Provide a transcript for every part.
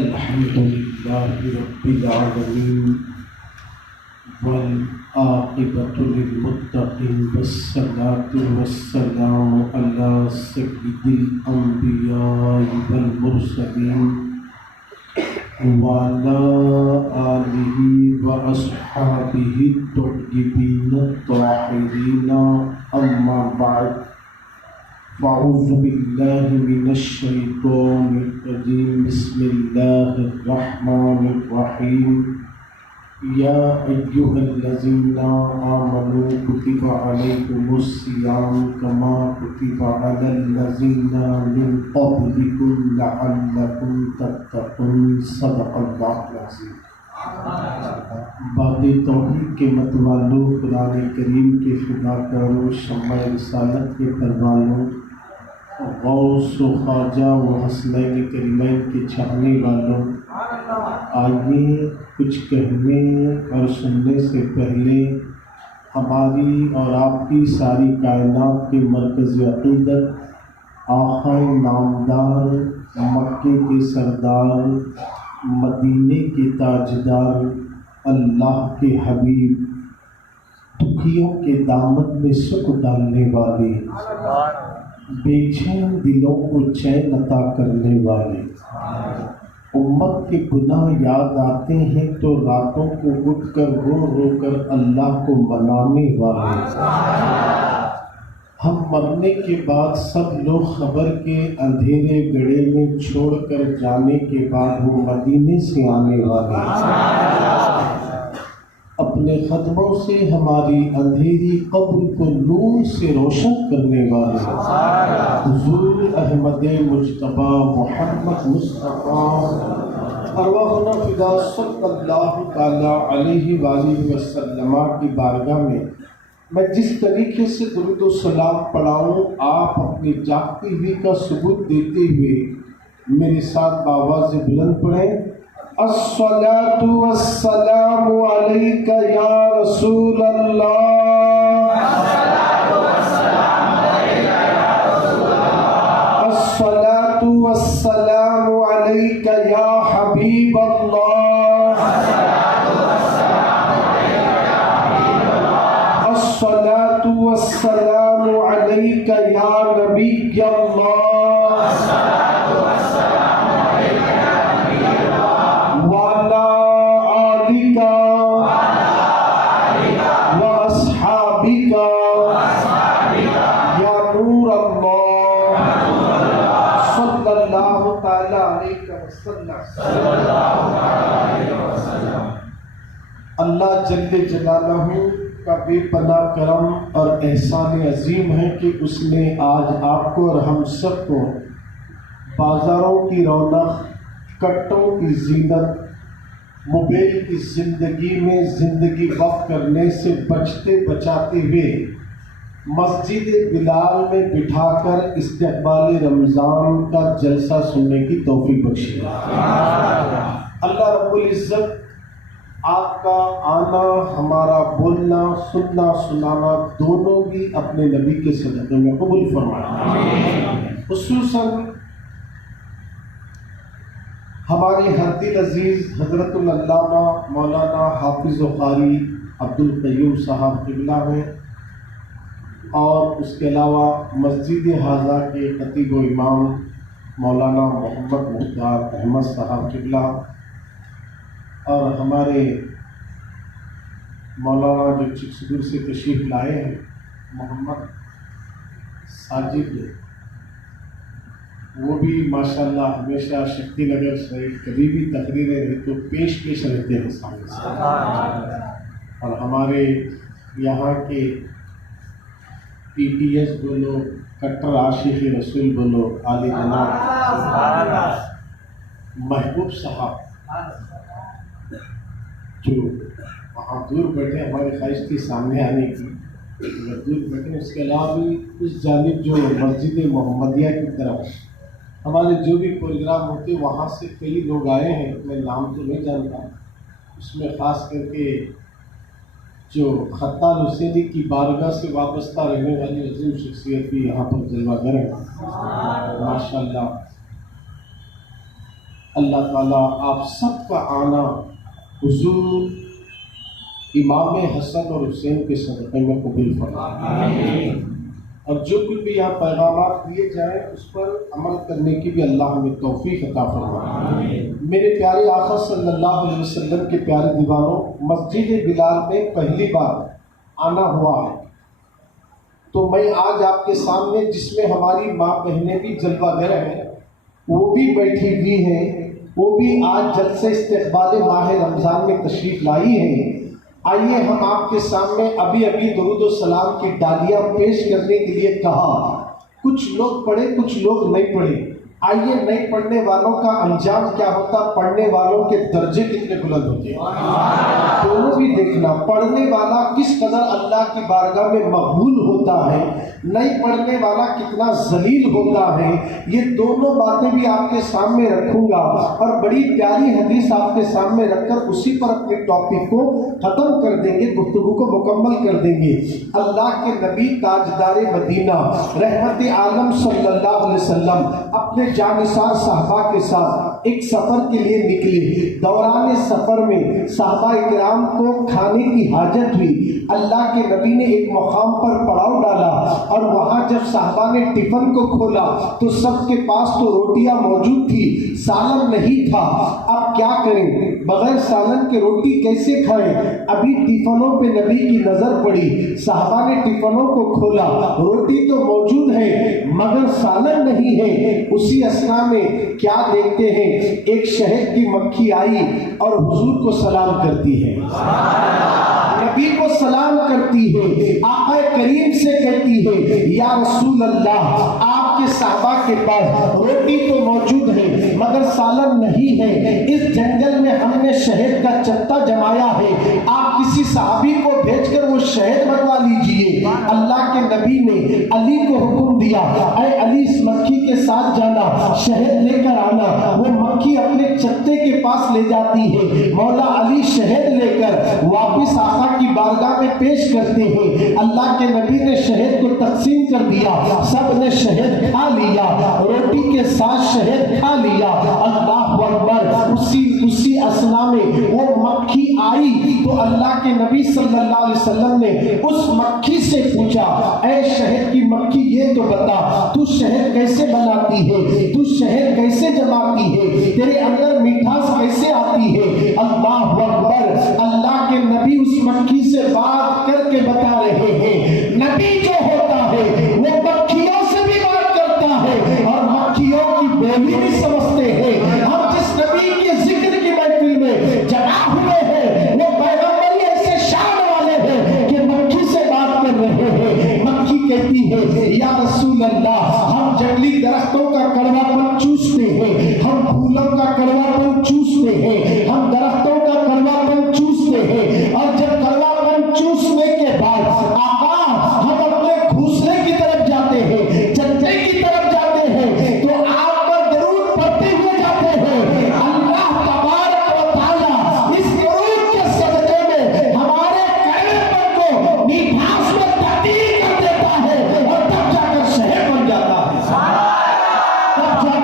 الحمد لله رب العالمين والعاقبة للمتقين والصلاة والسلام على سيد الأنبياء والمرسلين وعلى آله وأصحابه الطيبين الطاهرين أما بعد فأعوذ بالله من الشيطان الرجيم بسم الله الرحمن الرحيم يا أيها الذين آمنوا كتب عليكم الصيام كما كتب على الذين من قبلكم لعلكم تتقون صدق الله العظيم۔ بات توحید کے متوالوں، قرآن کریم کے فدا کرو، شمع رسالت کے پروانوں، غوث و خواجہ و حسنین کریمین کے چاہنے والوں، آئیے کچھ کہنے اور سننے سے پہلے ہماری اور آپ کی ساری کائنات کے مرکز عقیدت، آقا نامدار، مکے کے سردار، مدینے کے تاجدار، اللہ کے حبیب، دکھیوں کے دامن میں سکھ ڈالنے والے، بے چین دلوں کو چین عطا کرنے والے، امت کے گناہ یاد آتے ہیں تو راتوں کو اٹھ کر رو رو کر اللہ کو منانے والے، ہم مرنے کے بعد سب لوگ خبر کے اندھیرے گڑھے میں چھوڑ کر جانے کے بعد وہ مدینے سے آنے والے، اپنے قدموں سے ہماری اندھیری قبر کو نور سے روشن کرنے والے، حضور احمد مجتبیٰ محمد مصطفیٰ ارواحنا فدا صلی اللہ تعالیٰ علیہ وآلہ وسلم کی بارگاہ میں جس طریقے سے درود و سلام پڑھاؤں، آپ اپنی جاگتی ہوئی کا ثبوت دیتے ہوئے میرے ساتھ بآواز بلند پڑھیں۔ الصلاۃ والسلام علیک یا رسول اللہ، الصلاۃ والسلام علیک یا حبیب اللہ، الصلاۃ والسلام علیک یا نبی اللہ، وعلی آلک واصحابک یا نور اللہ صلی اللہ تعالی علیہ وسلم۔ اللہ جل جلالہ کا بے پناہ کرم اور احسان عظیم ہے کہ اس نے آج آپ کو اور ہم سب کو بازاروں کی رونق، کٹوں کی زینت، موبائل کی زندگی میں زندگی وقف کرنے سے بچتے بچاتے ہوئے مسجد بلال میں بٹھا کر استقبال رمضان کا جلسہ سننے کی توفیق بخشی۔ اللہ رب العزت آپ کا آنا، ہمارا بولنا، سننا سنانا دونوں بھی اپنے نبی کے صدقے میں قبول فرمائے۔ خصوصاً ہمارے ہر دل عزیز حضرت العلامہ مولانا حافظ و قاری عبدالقیوم صاحب قبلہ ہیں، اور اس کے علاوہ مسجد حاضہ کے خطیب و امام مولانا محمد مختار احمد صاحب قبلہ، اور ہمارے مولانا جو چکسدور سے تشریف لائے ہیں محمد ساجد، وہ بھی ماشاءاللہ ہمیشہ شکتی نگر سے کبھی بھی تقریریں رہے تو پیش رہتے ہیں سامنے سے، اور ہمارے یہاں کے پی ٹی ایس بولو، کٹر عاشق رسول بولو، عالی جناب محبوب صاحب جو وہاں دور بیٹھے، ہماری خواہش تھی سامنے آنے کی، دور بیٹھے۔ اس کے علاوہ بھی اس جانب جو مسجد محمدیہ کی طرف ہمارے جو بھی پروگرام ہوتے وہاں سے کئی لوگ آئے ہیں، میں نام تو نہیں جانتا، اس میں خاص کر کے جو خطال حسینی کی بارگاہ سے وابستہ رہنے والی عظیم شخصیت بھی یہاں پر جلوہ گر ہے ماشاءاللہ۔ اللہ تعالیٰ آپ سب کا آنا حضور امام حسن اور حسین کے صدقے میں قبول فرمائے، اور جو کچھ بھی یہاں پیغامات دیے جائیں اس پر عمل کرنے کی بھی اللہ ہمیں توفیق عطا فرمائے۔ میرے پیارے آقا صلی اللہ علیہ وسلم کے پیارے دیوانوں، مسجد بلال میں پہلی بار آنا ہوا ہے، تو میں آج آپ کے سامنے جس میں ہماری ماں بہنیں بھی جلوہ گر ہیں، وہ بھی بیٹھی ہوئی ہیں، وہ بھی آج جلسے استقبال ماہ رمضان میں تشریف لائی ہیں۔ آئیے ہم آپ کے سامنے ابھی درود و سلام کی ڈالیاں پیش کرنے کے لیے کہا، کچھ لوگ پڑھے کچھ لوگ نہیں پڑھے۔ آئیے نہیں پڑھنے والوں کا انجام کیا ہوتا، پڑھنے والوں کے درجے کتنے بلند ہوتے ہیں، دونوں بھی دیکھنا۔ پڑھنے والا کس قدر اللہ کی بارگاہ میں مقبول ہوتا ہے، نہیں پڑھنے والا کتنا ذلیل ہوتا ہے، یہ دونوں باتیں بھی آپ کے سامنے رکھوں گا، اور بڑی پیاری حدیث آپ کے سامنے رکھ کر اسی پر اپنے ٹاپک کو ختم کر دیں گے، گفتگو کو مکمل کر دیں گے۔ اللہ کے نبی تاجدار مدینہ رحمت عالم صلی اللہ علیہ وسلم اپنے جانثار صحابہ کے ساتھ ایک سفر کے لیے نکلے۔ دوران سفر میں صحابہ کرام کو کھانے کی حاجت ہوئی۔ اللہ کے نبی نے ایک مقام پر پڑاؤ ڈالا، اور وہاں جب صحابہ نے ٹفن کو کھولا تو سب کے پاس تو روٹیاں موجود تھی، سالن نہیں تھا۔ اب کیا کریں، بغیر سالن کے روٹی کیسے کھائیں؟ ابھی ٹفنوں پہ نبی کی نظر پڑی، صحابہ نے ٹفنوں کو کھولا، روٹی تو موجود ہے مگر سالن نہیں ہے۔ اسی اثنا میں کیا دیکھتے ہیں، ایک شہد کی مکھی آئی اور حضور کو سلام کرتی ہے، نبی کو سلام کرتی ہے، آقا کریم سے کہتی ہے یا رسول اللہ، آپ کے صحابہ کے پاس روٹی تو موجود ہے مگر سالن نہیں ہے، اس جنگل میں ہم نے شہد کا چتا جمایا ہے، آپ کسی صحابی کو بھیج کر وہ شہد بنوا لیجئے۔ اللہ کے نبی نے علی کو حکم دیا، اے علی اس مکھی کے ساتھ جانا، شہد لے کر آنا۔ وہ مکھی اپنے چتے کے پاس لے جاتی ہے، مولا علی شہد لے کر واپس آقا کی بارگاہ میں پیش کرتے ہیں۔ اللہ کے نبی نے شہد کو تقسیم کر دیا، سب نے شہد کھا لیا، روٹی کے ساتھ شہد کھا لیا۔ اللہ اکبر، اسی اثنا میں وہ مکھی آئی تو اللہ کے نبی صلی اللہ علیہ وسلم نے اس مکھی سے پوچھا، اے شہد کی مکھی یہ تو بتا، تو شہد کیسے بناتی ہے، تو شہد کیسے جماتی ہے، تیرے اندر مٹھاس کیسے آتی ہے؟ اللہ اکبر، اللہ کے نبی اس مکھی سے بات کر کے بتا رہے ہیں، نبی جو ہوتا ہے وہ مکھیوں سے بھی بات کرتا ہے اور مکھیوں کی بولی بھی سمجھتے ہیں۔ ہم جس نبی کے ذکر کی محفل میں جمع ہوئے ہیں وہ پیغمبر ایسے شان والے ہیں کہ مکھی سے بات کر رہے ہیں۔ مکھی کہتی ہے یا رسول اللہ، ہم جنگلی درختوں کا کڑوا پن چوستے ہیں، ہم پھولوں کا کڑوا پن چوستے ہیں، ہم درختوں کا کڑوا پن چوستے ہیں، اور جب کڑوا پن چوسنے کے بعد آقا ہم اپنے گھونسلے کی طرف جاتے ہیں، چتے کی طرف جاتے ہیں تو آپ پر درود پڑھتے ہوئے جاتے ہیں۔ اللہ تبارک و تعالی اس درود کے صدقے میں ہمارے کڑوے پن کو مٹھاس میں تبدیل کر دیتا ہے، اور تب جا کر شہد بن جاتا ہے، تب جا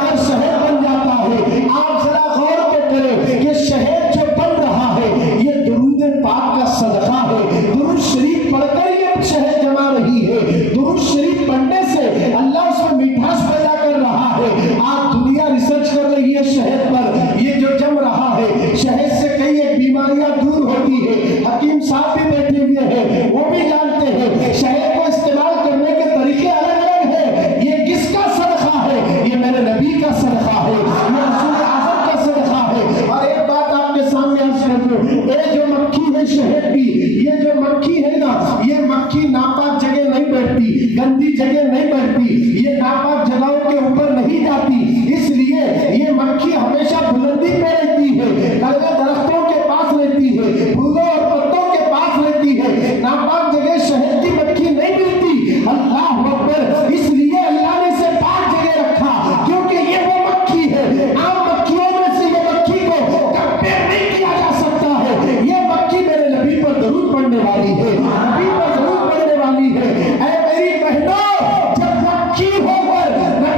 کر شہد بن جاتا ہے۔ آپ ذرا غور پہ کریں کہ شہد جو بن رہا ہے یہ درود پاک کا صدقہ ہے، درود شریف پڑھ کر یہ شہد جما رہی ہے، درود شریف پڑھنے سے اللہ اس میں مٹھاس پیدا کر رہا ہے۔ آج دنیا ریسرچ کر رہی ہے شہد پر، یہ جو جم رہا ہے شہد سے کئی ایک بیماریاں دور ہوتی ہے، حکیم صاحب بھی بیٹھے ہوئے ہیں وہ بھی جانتے ہیں شہد کو استعمال کرنے کے طریقے الگ الگ ہیں۔ یہ کس کا صدقہ ہے؟ یہ میرے نبی کا صدقہ ہے، یہ رسول اعظم کا صدقہ ہے۔ اور ایک بات آپ کے سامنے عرض کر دوں، یہ جو مکھی ہے شہد کی، یہ جو مکھی ہے نا، یہ مکھی ناپاک جگہ نہیں بیٹھتی، گندی جگہ نہیں بیٹھتی، یہ ناپاک جگہوں کے اوپر نہیں جاتی، اس لیے یہ مکھی ہمیشہ بلندی پہ رہتی ہے، کڑوے درختوں کے پاس رہتی ہے، پھولوں اور پتوں کے پاس رہتی ہے، ناپاک جگہ شہد کی مکھی نہیں ملتی۔ اللہ اکبر، اس لیے اللہ نے اسے پاک جگہ رکھا کیونکہ یہ وہ مکھی ہے، عام مکھیوں میں سے یہ مکھی کو کمپیئر نہیں کیا جا سکتا ہے۔ یہ مکھی میرے نبی پر درود پڑھنے والی ہے، نبی پر درود پڑھنے والی ہے۔ اے میری بہنوں، جب مکھی ہو کر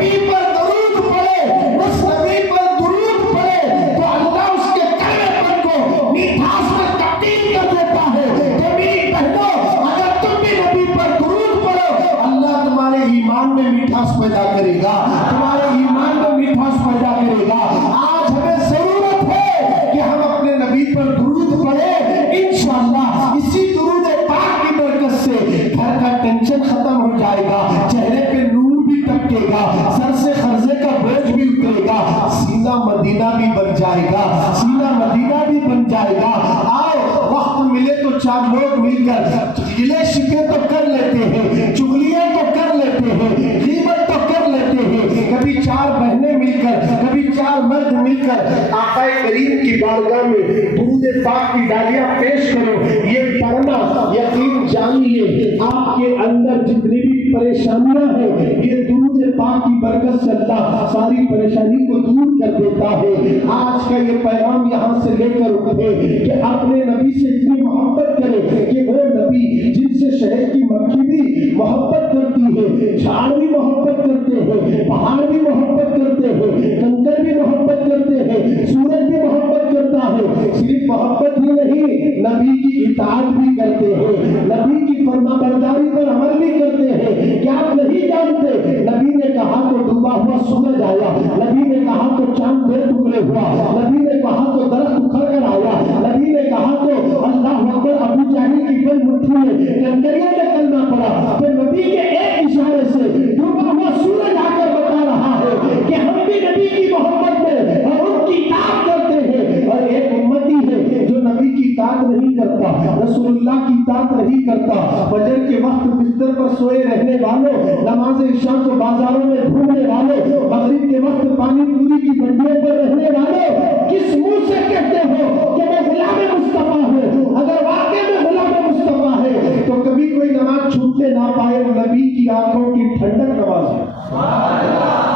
کرے گا، تمہارے ایمان میں مٹھاس پیدا کرے گا۔ آج ہمیں ضرورت ہے کہ ہم اپنے نبی پر درود پڑھیں، انشاءاللہ اسی درود پاک کی برکت سے گھر کا ٹینشن ختم ہو جائے گا، چہرے پہ نور بھی ٹپکے گا، سر سے قرضے کا بوجھ بھی اترے گا، سینہ مدینہ بھی بن جائے گا، سینہ مدینہ بھی بن جائے گا۔ آؤ وقت ملے تو چار لوگ مل کر گلے شکوے تو کر لیتے ہیں، چغلیاں تو کر لیتے ہیں، غیبت تو کر لیتے ہیں، کبھی چار بہنیں مل کر، کبھی چار مرد مل کر آقا کریم کی بارگاہ میں درود پاک کی ڈالیاں پیش کرو۔ یہ پڑھنا یقین جانیے آپ کے اندر جتنی بھی پریشانیاں ہیں، یہ درود پاک کی برکت سے اللہ ساری پریشانی کو دور کر دیتا ہے۔ آج کا یہ پیغام یہاں سے لے کر اٹھے کہ اپنے نبی سے اتنی محبت کرے کہ وہ نبی جن سے شہر کی مکھی بھی محبت کرتی ہے، جھاڑ بھی محبت کرتے ہیں، پہاڑ بھی محبت کرتے ہیں، کنکر بھی محبت کرتے ہیں، سورج بھی محبت کرتا ہے۔ صرف محبت ہی نہیں، نبی کی اطاعت بھی کرتے ہیں، نبی کی فرما برداری پر عمل بھی کرتے ہیں۔ کیا آپ نہیں جانتے نبی نے کہا تو ڈوبا ہوا سورج آیا، نبی نے کہا تو چاند دو ٹکڑے ہوا، نبی نے کہا تو درخت اکھڑ کر آیا، نبی نے کہا تو اللہ اکبر ابو جہل کی بل مٹھی میں کنکریوں میں کلمہ پڑا۔ تو نبی کے ایک اشارے سے ڈوبا ہوا سورج آ کر بتا رہا ہے کہ ہم بھی نبی کی محبت میں اور ان کی اطاعت کرتے ہیں۔ اور ایک امتی ہے جو نبی کی اطاعت نہیں کرتا، رسول اللہ کی اطاعت نہیں کرتا، فجر کے وقت بستر پر سوئے رہنے والوں، نماز عشاء کو بازاروں میں گھومنے والوں، مغرب کے وقت پانی پوری کی منڈیوں پر رہنے والوں، کس منہ سے کہتے ہو کہ میں غلام مصطفیٰ ہوں؟ اگر واقعی میں غلام مصطفیٰ ہے تو کبھی کوئی نماز چھوٹنے نہ پائے۔ نبی کی آنکھوں کی ٹھنڈک نماز ہے،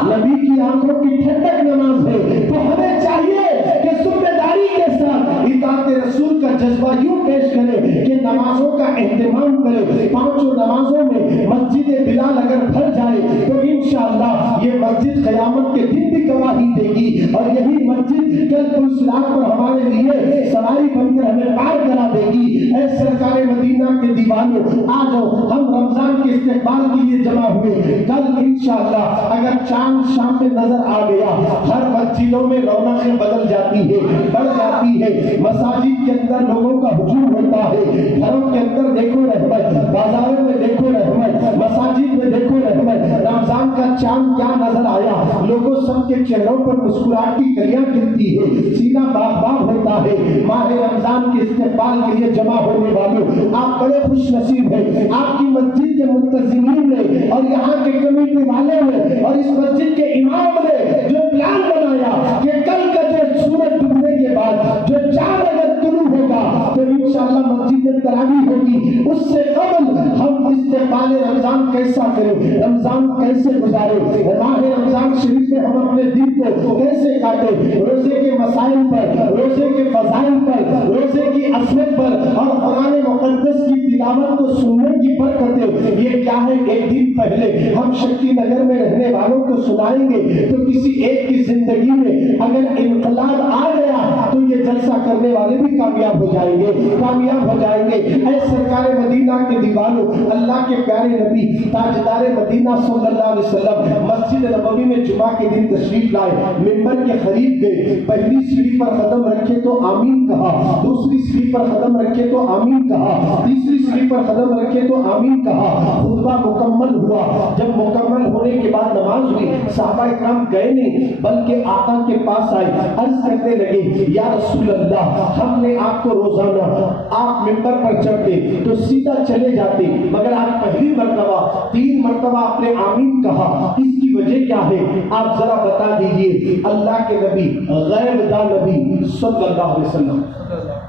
نبی کی آنکھوں کی ٹھنڈک نماز ہے۔ تو ہمیں چاہیے کہ ذمہ داری کے ساتھ اطاعت رسول کا جذبہ یوں پیش کرے کہ نمازوں کا اہتمام کرے۔ پانچوں نمازوں میں مسجد بلال اگر بھر جائے تو انشاءاللہ یہ مسجد قیامت کے دن بھی گواہی دے گی، اور یہی مسجد کل پل صراط پر ہمارے لیے سواری بن کر ہمیں پار کرا دے گی۔ اے سرکار مدینہ کے دیوانوں، آ جاؤ، ہم رمضان کے استقبال کے لیے جمع ہوئے۔ کل انشاءاللہ اگر چاند شام میں نظر آ گیا، ہر مسجدوں میں رونقیں بدل جاتی ہے، بڑھ جاتی ہے، مساجد کے اندر لوگوں کا ہجوم ہوتا ہے، گھروں کے اندر دیکھو رحمت، بازاروں میں دیکھو رحمت، مساجد میں دیکھو رحمت۔ رمضان کا چاند کیا نظر آیا، لوگوں سب کے چہروں پر مسکراہٹ کی کلیاں کھلتی ہے، سینہ باغ باغ ہوتا ہے۔ ماہ رمضان کے استقبال کے لیے جمع ہونے والوں، آپ بڑے خوش نصیب ہیں۔ آپ کی مسجد کے منتظمین نے اور یہاں کے کمیٹی والے نے اور اس مسجد کے امام نے جو پلان بنایا کہ کل کا جو سورج ڈوبنے کے بعد جو چاند اگر طلوع ہوگا تو انشاءاللہ مسجد میں تراویح ہوگی، اس سے قبل ہم استقبال رمضان کیسا کریں، رمضان کیسے گزارے، ماہ رمضان شریف میں ہم اپنے دن کو کیسے کاٹے، روزے کے مسائل پر، روزے کے فضائل پر، روزے کی عظمت پر اور قرآن مقدس کی تلاوت کو سننے کی برکتیں۔ یہ کیا ہے، ایک دن پہلے ہم شکتی نگر میں رہنے والوں کو سنائیں گے تو کسی ایک کی زندگی میں اگر انقلاب آ گیا تو یہ جلسہ کرنے والے بھی کامیاب ہو جائیں گے، کامیاب ہو جائیں گے۔ اے سرکار مدینہ کے دیوانوں، اللہ کے پیارے نبی تاجدار مدینہ صلی اللہ علیہ وسلم مسجد نبوی میں جمعہ کے دن تشریف لائے، منبر کے قریب گئے، پہلی سیڑھی پر قدم رکھے تو آمین کہا، دوسری سیڑھی پر قدم رکھے تو آمین کہا، تیسری سیڑھی پر قدم رکھے تو آمین کہا۔ خطبہ مکمل ہوا، جب مکمل ہونے کے بعد نماز ہوئی، صحابہ اکرام گئے نہیں بلکہ آقا کے پاس آئے، عرض کرنے لگے یا رسول اللہ، ہم نے آپ کو روزانہ آپ منبر پر چڑھتے تو سیدھا چلے جاتے، مگر آج پہلی مرتبہ 3 مرتبہ آپ نے آمین کہا، اس کی وجہ کیا ہے آپ ذرا بتا دیجئے۔ اللہ کے نبی غیب داں نبی صلی اللہ علیہ وسلم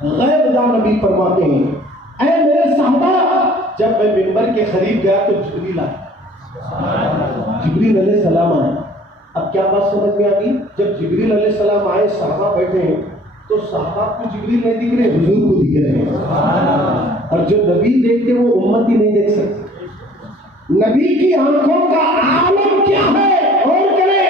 غیب داں نبی فرماتے ہیں، اے میرے صحابہ، جب میں منبر کے قریب گیا تو جبریل آئے، جبریل علیہ السلام آئے۔ اب کیا بات سمجھ میں آ گئی، جب جبریل علیہ السلام آئے، صحابہ بیٹھے ہیں تو صحابہ کو جبریل نہیں دکھ رہے، حضور کو دکھ رہے ہیں، اور جو نبی دیکھتے وہ امت ہی نہیں دیکھ سکتے۔ نبی کی آنکھوں کا عالم کیا ہے، اور کرے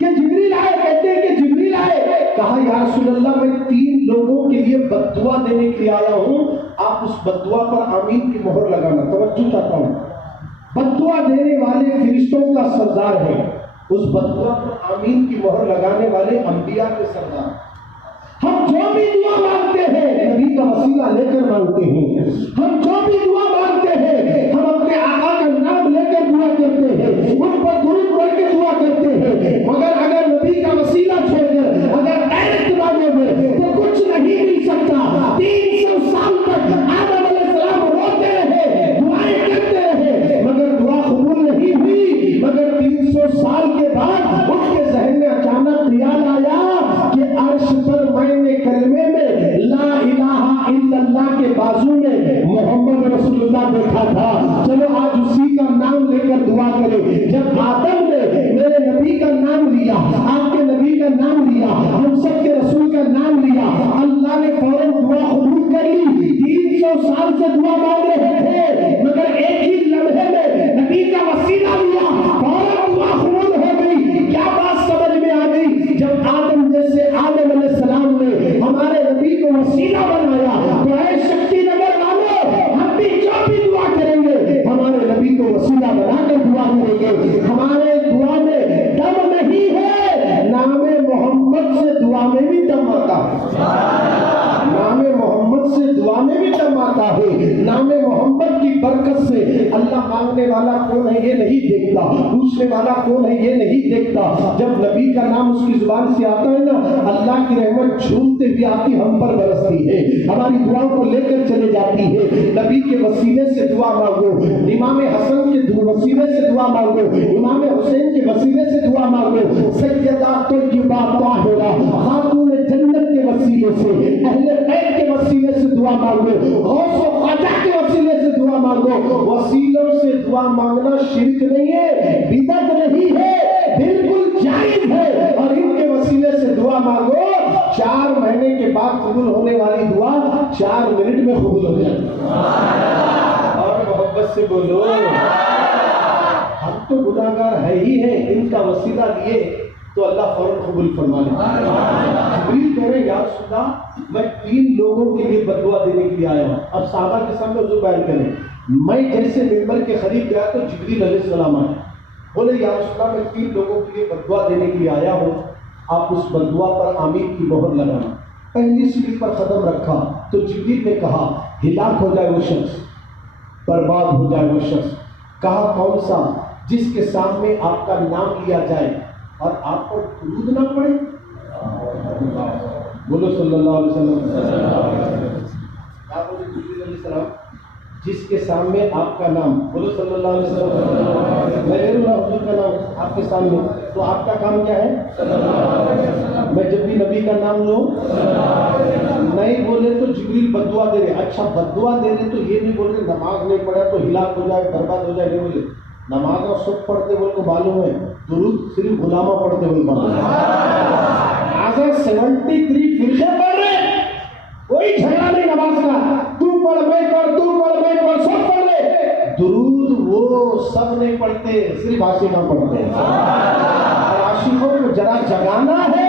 کہ جبریل آئے، کہتے ہیں کہ جبریل آئے، کہا یا رسول اللہ میں 3 لوگوں کے لیے بد دعا دینے کے لیے آیا ہوں، آپ اس بد دعا پر آمین کی مہر لگانا۔ توجہ چاہتا ہوں، بد دعا دینے والے فرشتوں کا سردار ہے، اس بددعا پر آمین کی مہر لگانے والے انبیاء کے سردار. ہم جو بھی دعا مانگتے ہیں نبی کا وسیلہ لے کر مانگتے ہیں. ہم جو بھی دعا مانگتے ہیں ہم اپنے آقا کا نام لے کر دعا کرتے ہیں, ان پر درود پڑھ کے دعا کرتے ہیں. مگر اگر نبی کا وسیلہ چھوڑ کر اگر ڈائریکٹ مانگے ہوئے تو کچھ نہیں مل سکتا. 300 سال تک آدم علیہ السلام روتے رہے, دعائیں کرتے رہے, مگر دعا قبول نہیں ہوئی. مگر 300 سال کے بعد ان کے ذہن میں اچانک خیال آیا کہ عرش پر میں نے کلمے میں لا الہ الا اللہ کے بازو میں محمد رسول اللہ دیکھا تھا, چلو آج اسی کا نام لے کر دعا کریں. جب آدم نے میرے نبی کا نام لیا, آپ کے نبی کا نام لیا, ہم سب کے رسول کا نام لیا, اللہ نے فوراً دعا قبول کر لی. 300 سال سے دعا مانگ رہے تھے مگر ایک ہی لمحے میں نبی کا وسیلہ لیا, فوراً دعا قبول ہو گئی. کیا بات سمجھ میں آ گئی؟ جب آدم جیسے آدم علیہ السلام نے ہمارے نبی کو وسیلہ بنایا تو اے شکتی نگر والوں, ہم بھی جو بھی دعا کریں گے ہمارے نبی کو وسیلہ بنا کر دعا کریں گے. ہمارے دعا میں دم نہیں ہے, نام محمد سے دعا میں بھی دم آتا ہے. نام محمد سے دعا میں بھی دم آتا ہے. نام محمد کی برکت سے اللہ مانگنے والا کون ہے یہ نہیں دیکھتا, پوچھنے والا کون ہے یہ نہیں دیکھتا. جب نبی کا نام اس کی زبان سے آتا ہے نا, اللہ کی رحمت جھومتے ہوئے آتی ہم پر برستی ہے, ہماری دعاؤں کو لے کر چلے جاتی ہے. نبی کے وسیلے سے دعا مانگو, امام حسن کے وسیلے سے دعا مانگو, امام حسین کے وسیلے سے دعا مانگو, سیدہ طیبہ طاہرہ خاتون جنت کے وسیلے سے, اہل بیت کے وسیلے سے دعا مانگو, غوث و خواجہ کے وسیلے سے دعا مانگو. وسیلوں سے دعا مانگنا شرک نہیں ہے, بدعت نہیں ہے, بالکل جائز ہے. اور ان کے وسیلے سے دعا مانگو, 4 مہینے کے بعد قبول ہونے والی دعا 4 منٹ میں قبول ہو جائے. اور محبت سے بولو, ہم تو گناہگار ہے ہی ہیں, ان کا وسیلہ لیے تو اللہ فوراً قبول فرما لے. جبریل کہہ رہے یا رسول اللہ میں 3 لوگوں کے لیے بددعا دینے کے لیے آیا ہوں. اب صحابہ کے سامنے حضور بیان کریں, میں جیسے ممبر کے قریب گیا تو جبریل علیہ السلام آئے, بولے یا رسول اللہ میں 3 لوگوں کے لیے بددعا دینے کے لیے آیا ہوں, آپ اس بددعا پر آمین کی مہر لگانا. پہلی سیڑھی پر قدم رکھا تو جبریل نے کہا ہلاک ہو جائے وہ شخص, برباد ہو جائے وہ شخص. کہا کون سا؟ جس کے سامنے آپ کا نام لیا جائے اور آپ پر درود نہ پڑے. بولو صلی اللہ علیہ وسلم. آپ بولے جبریل علیہ السلام جس کے سامنے آپ کا نام, بولو صلی اللہ علیہ وسلم, میں لے لوں حضور کا نام آپ کے سامنے, تو آپ کا کام کیا ہے؟ میں جب بھی نبی کا نام لوں نہیں بولے تو جبریل بددعا دے رہے. اچھا بددعا دے رہے تو یہ نہیں بول رہے نماز نہیں پڑھا تو ہلاک ہو جائے برباد ہو جائے, نہیں بولے. نماز اور سب پڑھتے بول کو معلوم ہے, درود صرف غلامہ پڑھتے ہوئے معلوم ہے. 73 فرشتے پڑھ رہے, کوئی جھگڑا نہیں نماز کا, تو پڑھ میں پڑھ, تو پڑھ میں پڑھ, سب پڑھ لے. درود وہ سب نہیں پڑھتے, صرف عاشقاں پڑھتے ہیں. اور عاشقوں کو ذرا جگانا ہے,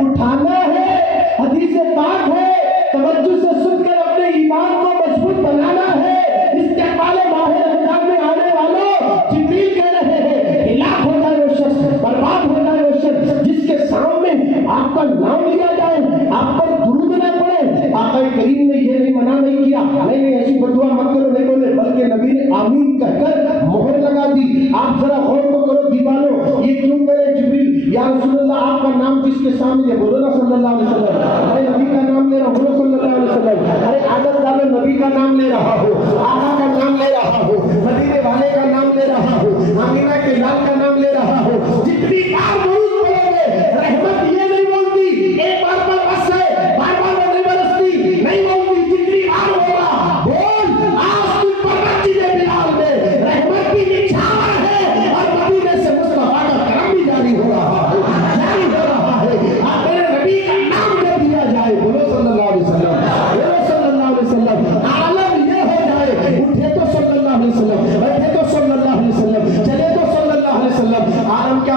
اٹھانا ہے, حدیث پاک ہے, توجہ سے سن کر اپنے ایمان کو مضبوط بنانا ہے. استقبال ماہ رمضان میں آنے والوں, جبریل کہہ رہے ہیں ہلاک ہو جائے وہ شخص, برباد ہو جائے وہ شخص جس کے سامنے آپ کا نام لیا جائے, آپ پر درود نہ پڑے. آقا کریم نے یہ نہیں منع نہیں کیا, نہیں ایسی بددعا مت کرو نہیں بولے, بلکہ نبی نے آمین کہہ کر مہر لگا دی. آپ ذرا غور تو کرو دیوانوں, یہ کیوں کرے جبریل یا رسول اللہ آپ کا نام جس کے سامنے, بولو نا صلی اللہ علیہ وسلم. ارے نبی کا نام لے رہا ہوں, بولو صلی اللہ علیہ وسلم. ارے عادت ڈالو, نبی کا نام لے رہا ہو, آقا کا نام لے رہا ہو, مدینے والے کا نام لے رہا ہو, آمینہ کے لال کا نام لے رہا ہو. جتنی بار درود پڑھو گے رحمت یہ نہیں بولتی ایک بار پر بس ہے, بار بار نہیں برستی, نہیں بولتی. جتنی بار ہوگا بول آج تم پر مسجد بلال میں رحمت کی نچھاور ہے, اور مدینے سے مصطفیٰ کا کرم بھی جاری ہو رہا ہے, جاری ہو رہا ہے. آپ میرے نبی کا نام دے دیا جائے, بولو صلی اللہ علیہ وسلم, بولو صلی اللہ علیہ وسلم. عالم یہ ہو جائے, اٹھے تو صلی اللہ علیہ وسلم, بیٹھے تو صلی اللہ علیہ وسلم, چلے تو صلی اللہ علیہ وسلم. عالم کیا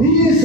30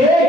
1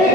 1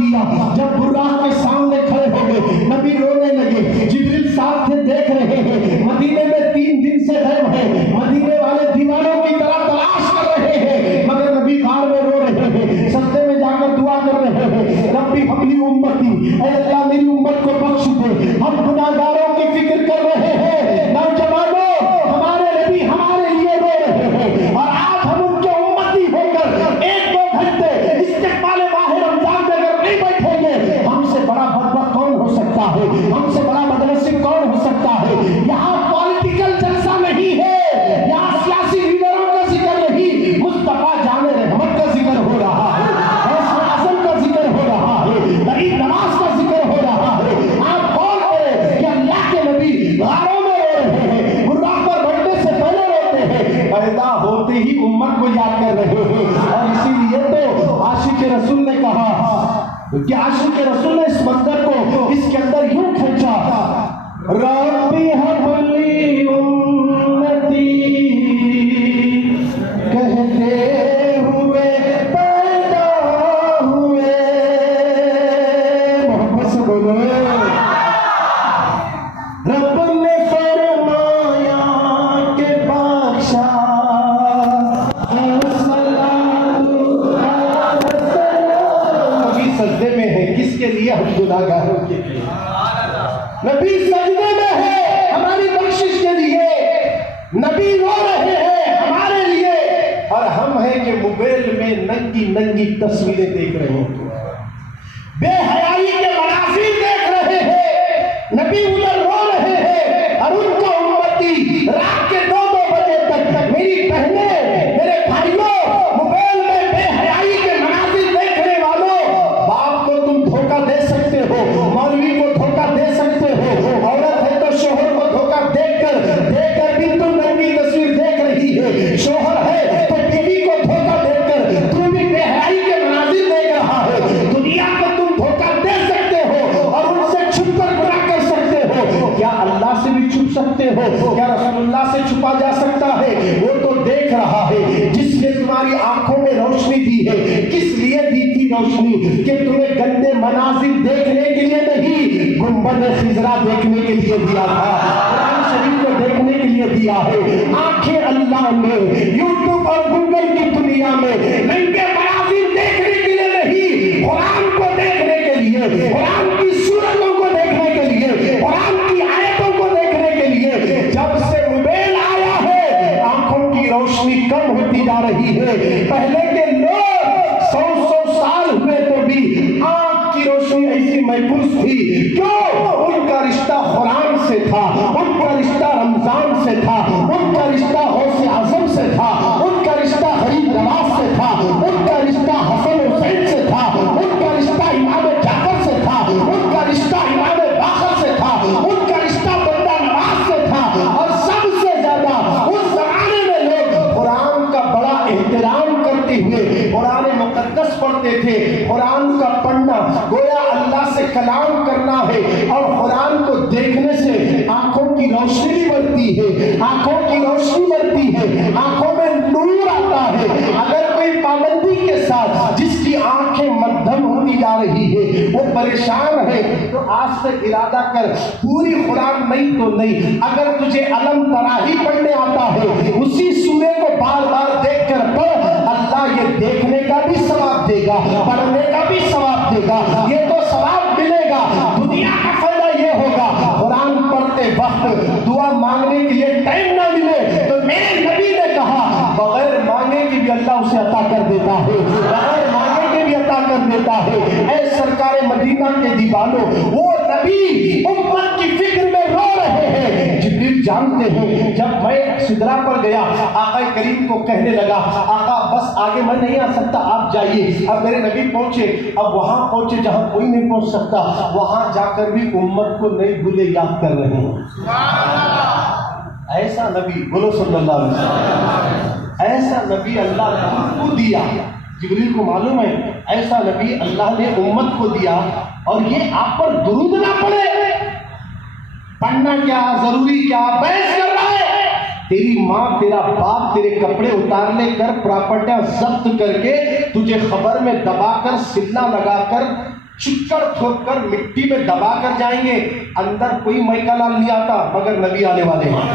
دیا. جب براق کے سامنے کھڑے ہو گئے نبی رونے لگے. جبریل ساتھ تھے دیکھ رہے ہیں. مدینے میں 3 دن سے غائب ہیں. مدینے والے دیوانوں کی طرح تلاش کر رہے ہیں مگر نبی غار میں رو رہے ہیں. سجدے میں جا کر دعا کر رہے ہیں ربی حبلی امتی، اے اللہ میری امت کو بخش دے. ہم گناہگاروں کی فکر کر رہے ہیں. نوجوانوں ہمارے نبی ہمارے لیے رو رہے ہیں اور آج ہم ان کے امتی ہو کر 1-2 گھنٹے استقبال ماہ رمضان میں اگر نہیں بیٹھیں گے ہم سے بڑا بدبخت کون ہو سکتا ہے؟ ہم سے بڑا بدنصیب کون ہو سکتا ہے؟ یہاں پولیٹیکل جلسہ نہیں ہے، یہاں سیاسی لیڈروں کا ذکر نہیں، مصطفیٰ جان رحمت کا ذکر ہو رہا ہے، غوث اعظم کا ذکر ہو رہا ہے، غریب نواز کا ذکر ہو رہا ہے. آپ غور کریں کہ اللہ کے نبی غاروں میں رو رہے ہیں، براق پر بڑھنے سے پہلے روتے ہیں، پیدا ہوتے ہی امت کو یاد کر رہے ہیں. اور اسی لیے تو عاشق رسول نے کہا کہ عاشق رسول نے اس منظر کو اس کے اندر یوں کھینچا، ربی حبلی امتی کہتے ہوئے پیدا ہوئے. محبت سے بولو. رب نے فرمایا کہ بادشاہ سجدے میں ہے کس کے لیے؟ ہم گناہگاروں کے لیے. نبی سجدے میں ہے ہماری بخشش کے لیے. نبی رو رہے ہیں ہمارے لیے اور ہم ہیں کہ موبائل میں ننگی ننگی تصویریں دیکھ رہے ہیں، بے حیائی کے مناظر دیکھ رہے ہیں. نبی ادھر رو رہے ہیں اور ان کا امتی رات کے 2-2 بجے تک میری بہنیں میرے بھائیوں موبائل میں بے حیائی کے مناظر دیکھنے والوں، باپ کو تم دھوکہ دے سکتے ہو، مولوی کو دھوکہ دے سکتے ہو، عورت ہے تو شوہر کو دھوکہ دے کر بھی تم ننگی تصویر دیکھ رہی ہے، شوہر ہے تو بیوی کو دھوکہ دے کر تم بھی بے حیائی کے مناظر دیکھ رہا ہے. دنیا کو تم دھوکہ دے سکتے ہو اور ان سے چھپ کر گناہ کر سکتے ہو. کیا اللہ سے بھی چھپ سکتے ہو؟ کیا رسول اللہ سے چھپا جا سکتا ہے؟ وہ تو دیکھ رہا ہے. جس نے تمہاری آنکھوں میں روشنی دی ہے کس لیے دی تھی روشنی؟ کہ تمہیں گندے مناظر دیکھنے کے لیے نہیں، گنبد خضرا دیکھنے کے لیے دیا تھا، قرآن شریف کو دیکھنے کے لیے دیا ہے. آنکھیں اللہ نے یوٹیوب اور گوگل کی دنیا میں ننگے مناظر دیکھنے کے لیے نہیں، قرآن کو دیکھنے کے لیے، قرآن کی سورتوں کو دیکھنے کے لیے، قرآن کی آیتوں کو دیکھنے کے لیے. جب سے موبائل آیا ہے آنکھوں کی روشنی کم ہوتی جا رہی ہے. پہلے کے لوگ 100 سال ہوئے تو بھی آنکھ کی روشنی ایسی محفوظ تھی. کیوں؟ ان کا رشتہ قرآن سے تھا، ان کا رشتہ رمضان سے تھا، ان کا رشتہ غوث اعظم سے تھا، ان کا رشتہ غریب نواز سے تھا، ان کا رشتہ حسن حسین سے تھا، ان کا رشتہ امام جعفر سے تھا، ان کا رشتہ امام باقر سے تھا، ان کا رشتہ بندہ نواز سے تھا. اور سب سے زیادہ اس زمانے میں لوگ قرآن کا بڑا احترام کرتے ہوئے قرآن مقدس پڑھتے تھے. قرآن کا پڑھنا گویا اللہ سے کلام کرنا ہے اور قرآن کو دیکھنے سے آنکھوں کی روشنی بھی بڑھتی ہے، آنکھوں کی روشنی بڑھتی ہے، آنکھوں میں نور آتا ہے. اگر کوئی پابندی کے ساتھ جس کی آنکھیں مدھم ہوتی جا رہی ہے وہ پریشان ہے تو آج سے ارادہ کر پوری قرآن نہیں تو نہیں، اگر تجھے علم تراہی پڑھنے آتا ہے اسی سورے کو بار بار دیکھ کر پڑھ. اللہ یہ دیکھنے کا بھی ثواب دے گا، پڑھنے کا بھی ثواب دے گا، یہ تو ثواب ملے گا. دنیا کا فائدہ یہ ہوگا قرآن پڑھتے وقت دعا مانگنے کے لیے ٹائم نہ ملے تو میرے نبی نے کہا بغیر مانگے کے بھی اللہ اسے عطا کر دیتا ہے، بغیر مانگے کے بھی عطا کر دیتا ہے. اے سرکار مدینہ کے دیوانوں، وہ نبی امت کی فکر میں رو رہے ہیں. جبریل جانتے ہیں جب میں سدرا پر گیا آقا کریم کو کہنے لگا آقا بس آگے میں نہیں آ سکتا آپ جائیے. اب میرے نبی پہنچے، اب وہاں پہنچے جہاں کوئی نہیں پہنچ سکتا، وہاں جا کر بھی امت کو نئی بھولے یاد کر رہے ہیں. ایسا نبی بولو صلی اللہ علیہ وسلم، ایسا نبی اللہ کو دیا. جبریل کو معلوم ہے ایسا نبی اللہ نے امت کو دیا اور یہ آپ پر درود نہ پڑے. پڑھنا کیا ضروری کیا بحث کر رہا ہے. تیری ماں تیرا باپ تیرے کپڑے اتار لے کر پراپرٹیاں ضبط کر کے تجھے خبر میں دبا کر سلا لگا کر چکر تھوک کر مٹی میں دبا کر جائیں گے، اندر کوئی مئی کا لال نہیں آتا، مگر نبی آنے والے ہیں۔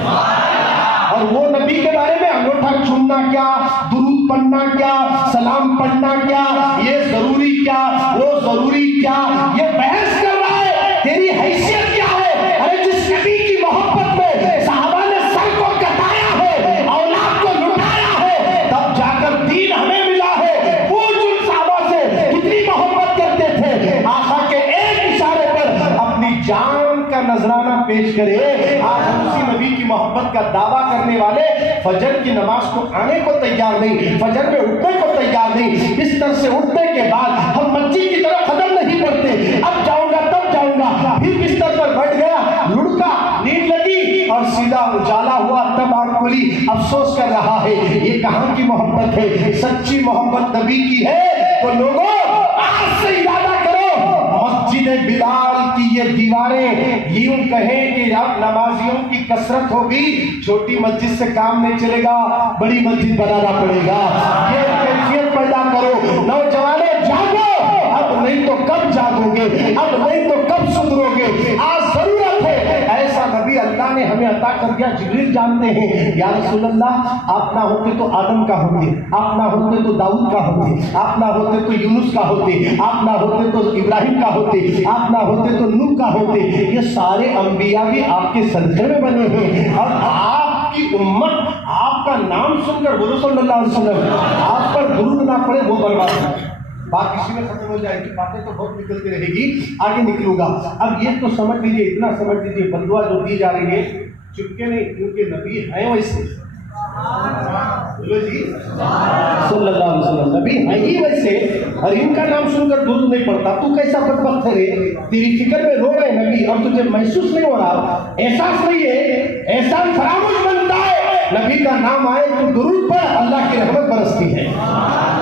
اور وہ نبی کے بارے میں انگوٹھا چھونا کیا، درود پڑھنا کیا، سلام پڑھنا کیا، یہ ضروری کیا، وہ ضروری کیا، یہ بحث کر رہا ہے تیری حیثیت کیا ہے؟ ارے جس نبی کی محبت میں صحابہ نے سر کو کٹایا ہے، اولاد کو لٹایا ہے، تب جا کر دین ہمیں ملا ہے۔ وہ جو صحابہ سے کتنی محبت کرتے تھے، آقا کے ایک اشارے پر اپنی جان کا نذرانہ پیش کرے۔ آج ہم اسی نبی کی محبت کا دعویٰ کرنے والے فجر کی نماز کو آنے کو تیار نہیں، فجر میں اٹھنے کو تیار نہیں، بستر سے اٹھنے کے بعد ہم مسجد کی طرف قدم نہیں بڑھتے، اب جاؤں گا تب جاؤں گا، پھر بستر پر بیٹھ گیا، لڑکا، نیند لگی اور سیدھا اجالا ہوا، تب آنکھ کھلی، افسوس کر رہا ہے۔ یہ کہاں کی محبت ہے؟ سچی محبت نبی کی ہے تو لوگوں آج سے ارادہ کرو، مسجد بلال کی یہ دیواریں یوں کہیں کہ اب نمازیوں کی کثرت ہوگی، چھوٹی مسجد سے کام نہیں چلے گا، بڑی مسجد بنانا پڑے گا۔ یہ کیفیت پیدا کرو، نوجوانوں جاگو، اب نہیں تو کب جاگو گے، اب نہیں تو کب سدھرو گے؟ آج ضرورت ہے۔ ایسا نبی اللہ نے ہمیں عطا کر دیا، جبریل جانتے ہیں یا رسول اللہ آپ نہ ہوتے تو آدم کا ہوتے، آپ نہ ہوتے تو داؤد کا ہوتے، آپ نہ ہوتے تو یونس کا ہوتے، آپ نہ ہوتے تو ابراہیم کا ہوتے، آپ نہ ہوتے تو نوح کا ہوتے۔ یہ سارے انبیاء بھی آپ کے صدقے میں بنے ہیں، اور آپ کی امت آپ کا نام سن کر بولو صلی اللہ علیہ وسلم، آپ پر درود نہ پڑے وہ برباد ہے۔ بات اسی میں ختم ہو جائے گی، باتیں تو بہت نکلتی رہے گی، آگے نکلوں گا۔ اب یہ تو سمجھ لیجیے، اتنا سمجھ لیجیے، بددعا جو دی جا رہی ہے چپکے نہیں، کیونکہ نبی ہیں ویسے، بولو جی صلی اللہ علیہ وسلم، نبی ہیں ہی ویسے، اور ان کا نام سن کر درود نہیں پڑتا، تو کیسا بدبخت ہے رے؟ تیری فکر میں رو رہے نبی اور تجھے محسوس نہیں ہو رہا، احساس نہیں ہے، احساس فراموش بنتا ہے۔ نبی کا نام آئے تو درود پڑھ، اللہ کی رحمت برستی ہے،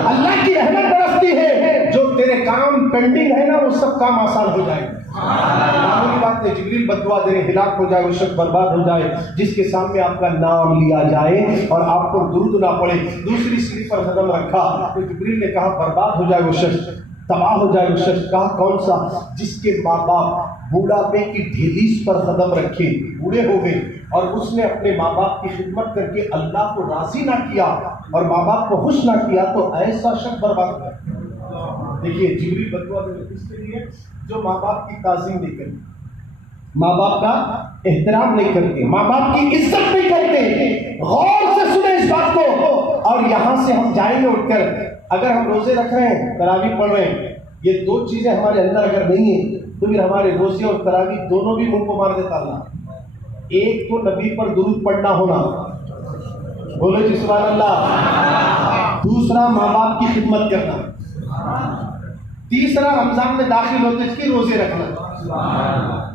اللہ کی رحمت برستی ہے۔ جو تیرے کام پینڈنگ ہے نا وہ سب کام آسان ہو جائے گا۔ معمولی بات ہے، جبریل بددعا دے رہے، ہلاک ہو جائے وہ شخص، برباد ہو جائے جس کے سامنے آپ کا نام لیا جائے اور آپ کو درود نہ پڑے۔ دوسری سیڑھی پر قدم رکھا تو جبریل نے کہا برباد ہو جائے وہ شخص، تباہ ہو جائے وہ شخص۔ کہا کون سا؟ جس کے ماں باپ بوڑھاپے کی ڈھیلیس پر قدم رکھے، بوڑھے ہو گئے، اور اس نے اپنے ماں باپ کی خدمت کر کے اللہ کو راضی نہ کیا اور ماں باپ کو خوش نہ کیا، تو ایسا شخص برباد ہو گیا۔ دیکھیے جبریل بددعا دے رہے کس کے لیے؟ جو ماں باپ کی تعظیم نہیں کرتے، ماں باپ کا احترام نہیں کرتے، ماں باپ کی عزت نہیں کرتے۔ غور سے سنیں اس بات کو، اور یہاں سے ہم جائیں گے اٹھ کر، اگر ہم روزے رکھ رہے ہیں، تراویح پڑھ رہے ہیں، یہ دو چیزیں ہمارے اندر اگر نہیں ہیں تو پھر ہمارے روزے اور تراویح دونوں بھی منہ کو مار دیتا اللہ۔ ایک تو نبی پر درود پڑھنا ہونا، بولو جی سبحان اللہ، دوسرا ماں باپ کی خدمت کرنا، تیسرا رمضان میں داخل ہوتے اس کی روزے رکھنا۔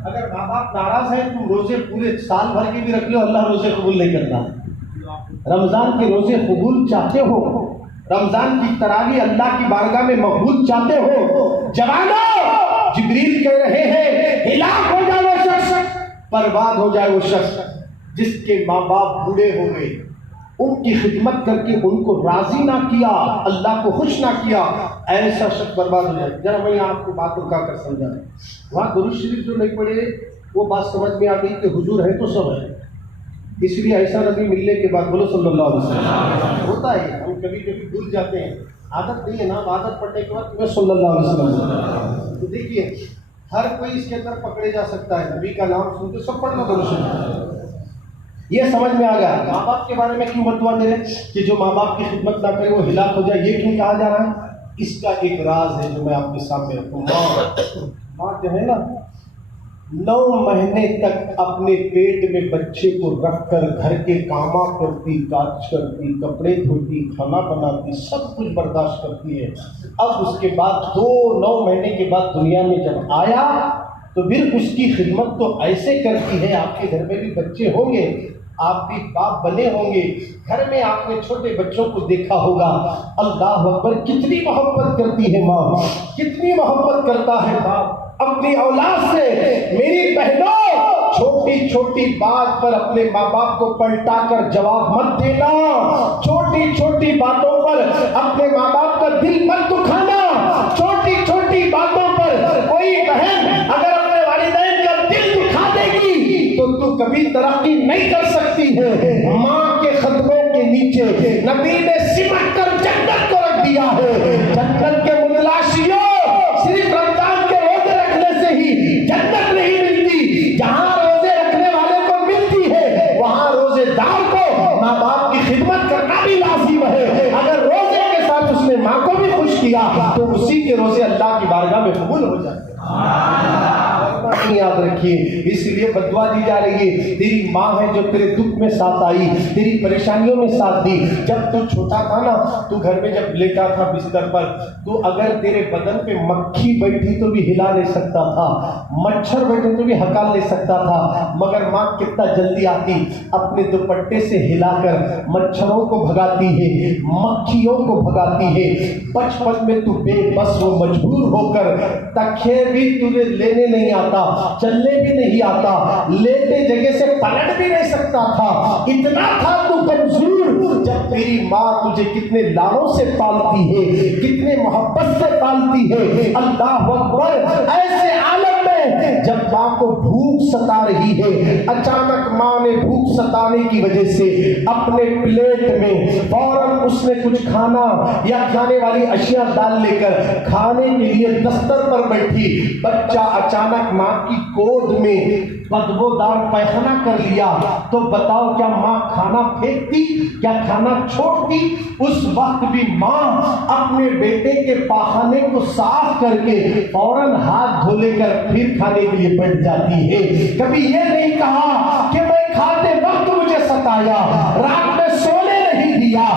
اگر ماں باپ ناراض ہیں تم روزے پورے سال بھر کے بھی رکھ لو، اللہ روزے قبول نہیں کرتا۔ رمضان کے روزے قبول چاہتے ہو، رمضان کی تراویح اللہ کی بارگاہ میں مقبول چاہتے ہو، جوانوں جبریل کہہ رہے ہیں ہلاک ہو جائے وہ شخص، برباد ہو جائے وہ شخص جس کے ماں باپ بوڑھے ہو گئے، ان کی خدمت کر کے ان کو راضی نہ کیا، اللہ کو خوش نہ کیا، ایسا شخص برباد ہو جائے۔ ذرا میں آپ کو بات رکا کر سمجھا دیں، وہاں درود شریف جو نہیں پڑھے وہ بات سمجھ میں آ گئی کہ حضور ہے تو سب ہے، اس لیے ایسا نبی ملنے کے بعد بولو صلی اللہ علیہ وسلم۔ ہوتا ہے ہم کبھی کبھی بھول جاتے ہیں، عادت نہیں ہے نا، عادت پڑھنے کے بعد صلی اللہ علیہ وسلم۔ تو دیکھیے ہر کوئی اس کے اندر پکڑے جا سکتا ہے، نبی کا نام سن کے سب پڑھنا درود شریف۔ یہ سمجھ میں آ گیا ماں باپ کے بارے میں کیوں بددعا دے رہے کہ جو ماں باپ کی خدمت نہ کرے وہ ہلاک ہو جائے، یہ کیوں کہا جا رہا ہے؟ اس کا ایک راز ہے جو میں آپ کے سامنے رکھوں۔ ماں جو ہے نا 9 مہینے تک اپنے پیٹ میں بچے کو رکھ کر گھر کے کاماں کرتی، کاج کرتی، کپڑے دھوتی، کھانا بناتی، سب کچھ برداشت کرتی ہے۔ اب اس کے بعد 9 مہینے کے بعد دنیا میں جب آیا تو پھر اس کی خدمت تو ایسے کرتی ہے، آپ کے گھر میں بھی بچے ہوں گے، آپ بھی باپ بنے ہوں گے، گھر میں آپ نے چھوٹے بچوں کو دیکھا ہوگا، اللہ اکبر کتنی محبت کرتی ہے ماں، کتنی محبت کرتا ہے باپ اپنی اولاد سے۔ میری بہنوں چھوٹی چھوٹی بات پر اپنے ماں باپ کو پلٹا کر جواب مت دینا، چھوٹی چھوٹی باتوں پر اپنے ماں باپ کا دل مت دکھانا، چھوٹی چھوٹی باتوں پر کبھی ترقی نہیں کر سکتی ہے ماں کے خطبوں کے نیچے نبی نے سمٹ کر جنت کو رکھ دیا ہے۔ جنت کے متلاشیوں صرف رمضان کے روزے رکھنے سے ہی جنت نہیں ملتی، جہاں روزے رکھنے والے کو ملتی ہے وہاں روزے دار کو ماں باپ کی خدمت کرنا بھی لازم ہے۔ اگر روزے کے ساتھ اس نے ماں کو بھی خوش کیا تو اسی کے روزے اللہ کی بارگاہ میں قبول ہو جاتے ہیں۔ یاد رکھیے، اس لیے بدعا دی جا رہی ہے، تیری ماں ہے جو تیرے دکھ میں ساتھ آئی، تیری پریشانیوں میں ساتھ دی۔ جب تو چھوٹا تھا نا، تو گھر میں جب لیٹا تھا بستر پر، تو اگر تیرے بدن پہ مکھی بیٹھی تو بھی ہلا نہیں سکتا تھا، مچھر بیٹھے تو بھی ہکال نہیں سکتا تھا، مگر ماں کتنا جلدی آتی، اپنے دوپٹے سے ہلا کر مچھروں کو بھگاتی ہے، مکھیوں کو بھگاتی ہے۔ بچپن میں تو بے بس و مجبور ہو کر تکیے بھی تجھے لینے نہیں آتا، چلنے بھی نہیں آتا، لیتے جگہ سے پلٹ بھی نہیں سکتا تھا، اتنا تھا تو کمزور۔ جب تیری ماں تجھے کتنے لاڑوں سے پالتی ہے، کتنے محبت سے پالتی ہے، اللہ اکبر، ایسے عالم میں جب ماں کو بھوک ستا رہی ہے، اچانک ماں نے بھوک ستانے کی وجہ سے اپنے پلیٹ میں فوراً اس نے کچھ کھانا یا کھانے والی اشیاء ڈال لے کر کھانے کے لیے دستر پر بیٹھی، بچہ اچانک ماں کی گود میں بدبودار پیخانہ کر لیا، تو بتاؤ کیا ماں کھانا پھینکتی، کیا کھانا چھوڑتی؟ اس وقت بھی ماں اپنے بیٹے کے پاخانے کو صاف کر کے فوراً ہاتھ دھو لے کر پھر کھانے کے لیے بیٹھ جاتی ہے۔ کبھی یہ نہیں کہا کہ میں کھاتے وقت مجھے ستایا، رات میں سونے نہیں دیا،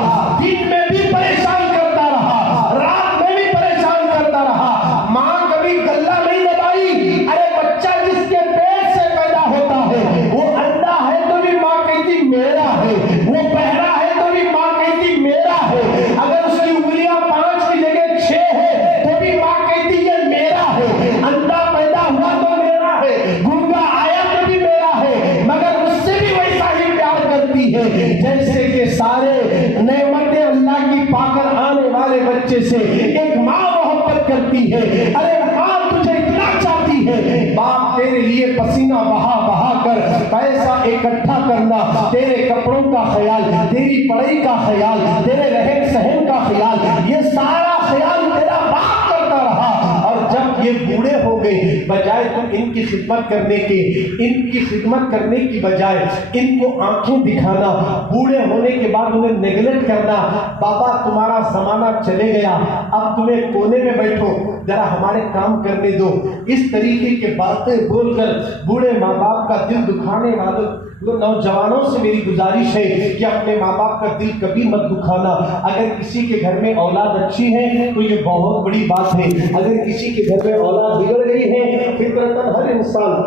دن میں بھی پریشان کرتا رہا، رات میں بھی پریشان کرتا رہا۔ ماں کبھی گلہ نہیں دبائی۔ ارے بچہ جس کے پیٹ سے پیدا ہوتا ہے وہ انڈا ہے تو بھی ماں کہتی میرا ہے، وہ بہرا ہے تو بھی ماں کہتی میرا ہے، اگر اس کی انگلیاں 5 کی جگہ 6 ہے تو بھی ماں کہتی یہ میرا ہے، انڈا پیدا ہوا تو میرا ہے، گنگا آیا تو بھی میرا ہے، مگر اس سے بھی ویسا ہی پیار کرتی ہے جیسے کہ سارے نعمتیں اللہ کی پا کر آنے والے بچے سے ایک ماں محبت کرتی ہے۔ ارے ماں تجھے اتنا چاہتی ہے، باپ تیرے لیے پسینہ بہا بہا کر پیسہ اکٹھا کرنا، تیرے کپڑوں کا خیال، تیری پڑھائی کا خیال، تیرے رہن سہن کا خیال، یہ سارا خیال تیرا باپ کرتا رہا۔ اور جب یہ بوڑھے ہو گئے، بجائے تم ان کی خدمت کرنے کے، ان کی خدمت کرنے کی بجائے ان کو آنکھیں دکھانا، بوڑھے ہونے کے بعد انہیں نیگلیکٹ کرنا، بابا تمہارا زمانہ چلے گیا، اب تمہیں کونے میں بیٹھو، ذرا ہمارے کام کرنے دو، اس طریقے کے باتیں بول کر بوڑھے ماں باپ کا دل دکھانے والوں نوجوانوں سے میری گزارش ہے کہ اپنے ماں باپ کا دل کبھی مت دکھانا۔ اگر کسی کے گھر میں اولاد اچھی ہے تو یہ بہت بڑی بات ہے، اگر کسی کے گھر میں اولاد بگڑ گئی ہے، فطرتاً ہر انسان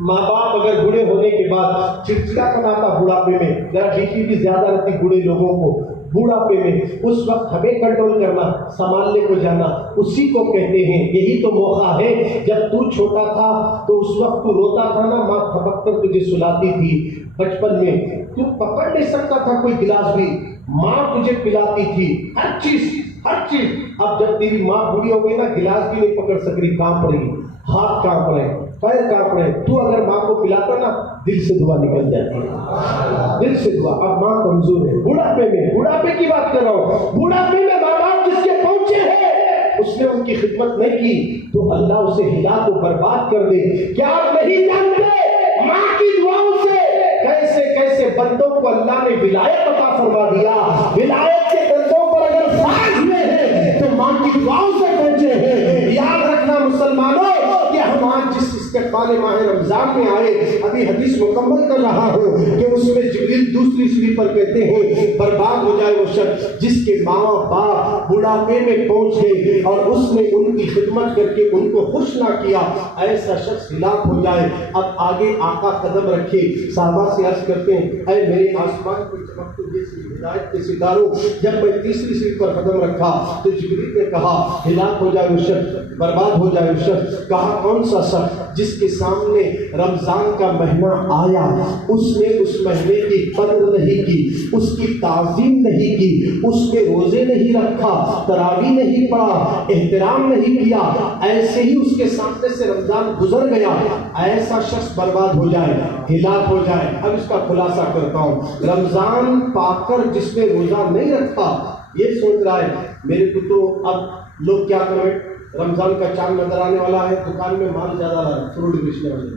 ماں باپ اگر بوڑھے ہونے کے بعد چڑچڑا بناتا بڑھاپے میں، ذرا بی پی زیادہ رہتی بوڑھے لوگوں کو بڑھاپے میں، اس وقت ہمیں کنٹرول کرنا، سنبھالنے کو جانا، اسی کو کہتے ہیں۔ یہی تو موقع ہے، جب تو چھوٹا تھا تو اس وقت تو روتا تھا نا، ماں تھپک کر تجھے سلاتی تھی، بچپن میں تو پکڑ نہیں سکتا تھا کوئی گلاس بھی، ماں تجھے پلاتی تھی، ہر چیز ہر چیز۔ اب جب تیری ماں بوڑھی ہو گئی نا، گلاس بھی نہیں پکڑ سک رہی، کانپ رہی، ہاتھ کانپ رہے، پیر کانپ رہے، تو اگر ماں کو پلاتا نا دل سے دعا نکل جاتی ہے، دل سے دعا۔ اب ماں کمزور ہے، بڑھاپے میں، بڑھاپے کی بات کر رہا ہوں، بڑھاپے میں ماں باپ جس کے پہنچے ہیں اس نے ان کی خدمت نہیں کی تو اللہ اسے ہلا کو برباد کر دے۔ کیا آپ نہیں جانتے ماں کی دعاؤں سے کیسے کیسے بندوں کو اللہ نے ولایت عطا فرما دیا؟ ولایت کے درجوں پر اگر فائز ہوئے ہیں تو ماں کی دعاؤں سے پہنچے ہیں۔ یاد رکھنا مسلمانوں کہ ہم آج جس استقبال ماہ رمضان میں آئے، ابھی حدیث مکمل کر رہا ہوں کہ اس میں جبریل دوسری سیڑھی پر کہتے ہیں برباد ہو جائے وہ شخص جس کے ماں باپ بڑھاپے میں پہنچ گئے اور اس نے ان کی خدمت کر کے ان کو خوش نہ کیا، ایسا شخص ہلاک ہو جائے۔ اب آگے آقا قدم رکھے، صحابہ سے عرض کرتے ہیں اے میرے آسمان کو چمک تو جیسی ہے ہدایت کے ستاروں. جب میں تیسری سیٹ پر قدم رکھا تو جبریل نے کہا ہلاک ہو جائے وہ شخص, برباد ہو جائے وہ شخص. کہا کون سا شخص جس کے سامنے رمضان کا مہینہ آیا, اس نے اس مہینے کی قدر نہیں کی, اس کی تعظیم نہیں کی, اس کے روزے نہیں رکھا, تراویح نہیں پڑھا, احترام نہیں کیا, ایسے ہی اس کے سامنے سے رمضان گزر گیا, ایسا شخص برباد ہو جائے, ہلاک ہو جائے. اب اس کا خلاصہ کرتا ہوں. رمضان پا کر جس نے روزہ نہیں رکھا یہ سوچ رہا ہے میرے کو تو اب لوگ کیا کریں, رمضان کا چاند نظر آنے والا ہے, دکان میں مال زیادہ لا رہا, فروٹ بیچنے والے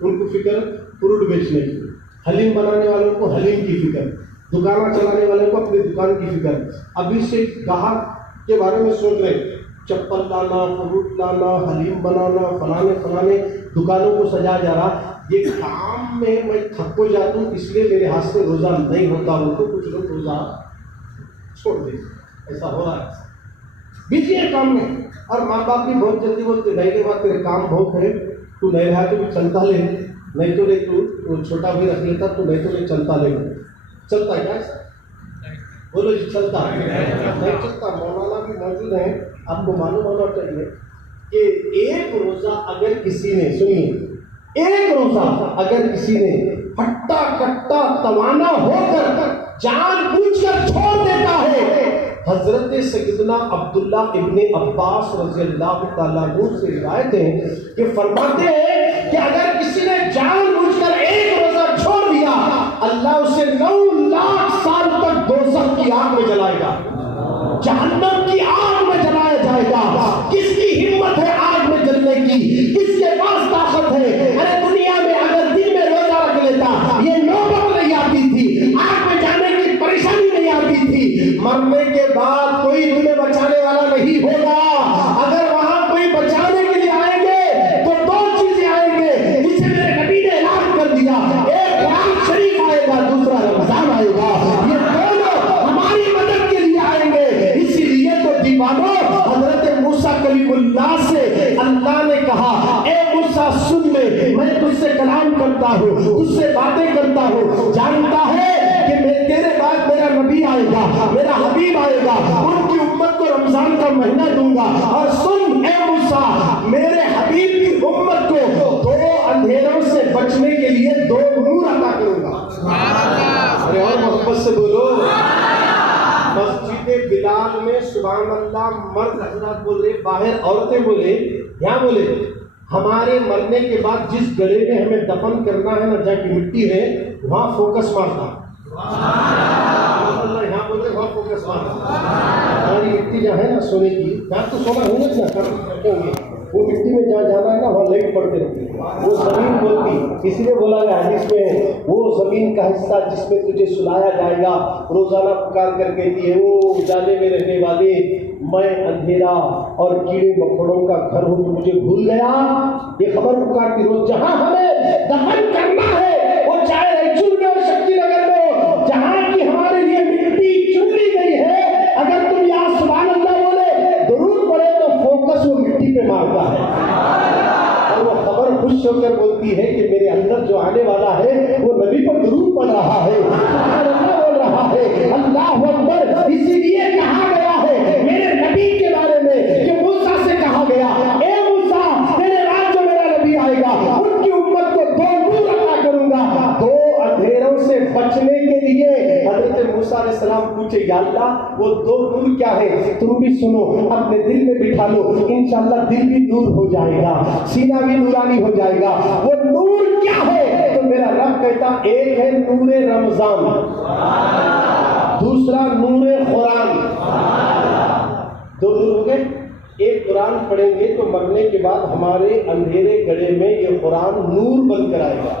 ان کو فکر فروٹ بیچنے کی, حلیم بنانے والوں کو حلیم کی فکر, دکانیں چلانے والے کو اپنی دکان کی فکر. ابھی سے گاہک کے بارے میں سوچ رہے, چپل لانا, فروٹ لانا, حلیم بنانا, فلانے دکانوں کو سجا جا رہا. یہ کام میں تھک ہو جاتا ہوں, اس لیے میرے ہاتھ سے روزہ نہیں ہوتا. وہ تو کچھ لوگ روزہ چھوڑ دیں, ایسا ہو رہا ہے بزی ہے کام میں. اور ماں باپ بھی بہت جلدی بولتے نہیں کے بعد تیرے کام بہت ہے, تو نہیں رہا تو بھی چلتا لے, نہیں تو لے, تو چھوٹا بھی رکھ لیتا, تو نہیں تو لے چلتا لے. چلتا ہے کیا بولو جی, چلتا نہیں چلتا. مولانا بھی موجود ہیں, آپ کو معلوم ہونا چاہیے کہ ایک روزہ اگر کسی نے, سنیے, ایک روزہ اگر کسی نے ہٹا کٹا توانا ہو کر جان بوجھ کر چھوڑ دیتا ہے, حضرت سیدنا عبداللہ ابن عباس رضی اللہ تعالیٰ عنہ سے روایت ہے کہ فرماتے ہیں کہ اگر کسی نے جان بوجھ کر ایک روزہ چھوڑ دیا, اللہ اسے 9 لاکھ سال تک دوزخ کی آگ میں جلائے گا, جہنم کی آگ میں جلایا جائے گا. کس کی ہمت ہے آگ میں جلنے کی, کس کے پاس طاقت ہے؟ ارے دنیا میں اگر دن میں روزہ رکھ لیتا یہ نوبت نہیں آتی تھی, آگ میں جانے کی پریشانی نہیں آتی تھی. مرنے کے بعد کوئی تمہیں بچانے والا نہیں ہوگا. اگر وہاں کوئی بچانے کے لیے آئیں گے تو 2 چیزیں آئیں گے, جسے میرے نبی نے اعلان کر دیا, ایک قرآن شریف آئے گا, دوسرا رمضان آئے گا. یہ دونوں ہماری مدد کے لیے آئیں گے. اسی لیے تو دیوانوں, حضرت موسیٰ کلیم اللہ سے اللہ نے کہا اے موسیٰ سن لے, میں تجھ سے کلام کرتا ہوں, تجھ سے باتیں کرتا ہوں, جانتا ہے کہ میں تیرے بعد میرا نبی آئے گا, میرا حبیب آئے گا, ان کی امت کو رمضان کا مہینہ دوں گا. اور سن اے موسیٰ, میرے حبیب کی امت کو 2 اندھیروں سے بچنے کے لیے 2 نور عطا کروں گا. ارے اور محبت سے بولو. مسجد بلال میں سبحان اللہ مرد حضرات بول رہے, باہر عورتیں بولے, یہاں بولے ہمارے مرنے کے بعد جس گڑھے میں ہمیں دفن کرنا ہے نا, جہاں کی مٹی ہے وہاں فوکس مارتا. یہاں بول رہے وہاں فوکس مارتا. ہماری مٹی جہاں ہے نا سونے کی, یہاں تو سونا ہوں گے نا, کرتے ہوں گے, وہ مٹی میں جہاں جانا ہے نا وہاں لائٹ پڑتے رہتی, وہ زمین بولتی. اس لیے بولا گیا حدیث میں, وہ زمین کا حصہ جس میں تجھے سلایا جائے گا, روزانہ پکار کر کہتی ہے وہ اجالے میں رہنے والے, میں اندھیرا اور کیڑے مکوڑوں کا گھر ہوں, تو مجھے بھول گیا. یہ خبر پکارتی روز جہاں ہمیں دفن کرنا ہے, وہ چاہے رائچور میں اور شکتی نگر میں ہو, جہاں کی ہمارے لیے مٹی چن لی گئی ہے, اگر تم یہاں سبحان اللہ بولے, درود پڑے, تو فوکس وہ مٹی پہ مارتا ہے. اور وہ خبر خوش ہو کر بولتی ہے کہ میرے اندر جو آنے والا ہے وہ نبی پر درود پڑ رہا ہے, سبحان اللہ بول رہا ہے, اللہ اکبر. اسی لیے کہا گیا ہے میرے نبی کے بارے میں کہ موسیٰ سے کہا گیا اے موسیٰ, تیرے بعد جو میرا نبی آئے گا ان کی امت کو 2 نور عطا کروں گا. 2 اندھیروں سے بچنے کے لیے حضرت موسیٰ علیہ السلام پوچھے یا اللہ وہ 2 نور کیا ہے, تم بھی سنو, اپنے دل میں بٹھا لو, انشاءاللہ دل بھی نور ہو جائے گا, سینہ بھی نورانی ہو جائے گا. وہ نور کیا ہے؟ تو میرا رب کہتا ایک ہے نور رمضان, دوسرا نور قرآن. 2 نور ہو گئے. ایک قرآن پڑھیں گے تو مرنے کے بعد ہمارے اندھیرے گڑھے میں یہ قرآن نور بن کر آئے گا.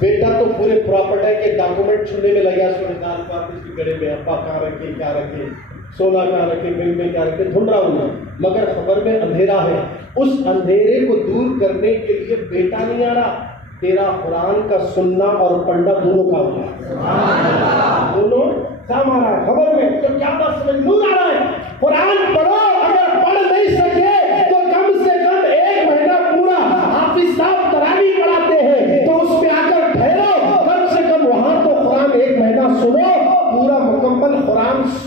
بیٹا تو پورے پراپرٹی کے ڈاکومنٹ چھوڑنے میں لگا, سونے واپس کی گڑھے میں ابا کہاں رکھے, کیا رکھے, سونا کہاں رکھے, بینک میں کیا رکھے, ڈھونڈ رہا ہوں, مگر خبر میں اندھیرا ہے. اس اندھیرے کو دور کرنے کے لیے بیٹا نہیں آ رہا, تیرا قرآن کا سننا اور پڑھنا دونوں کام ہے, دونوں کام آ رہا ہے. خبر میں تو کیا بات سمجھ, نور آ رہا ہے. قرآن پڑھو, اگر پڑھ نہیں سکے تو کم سے کم 1 مہینہ پورا حافظ صاحب تراویح پڑھاتے ہیں, تو اس پہ آ کر ٹھہرو, کم سے کم وہاں تو قرآن 1 مہینہ سنو.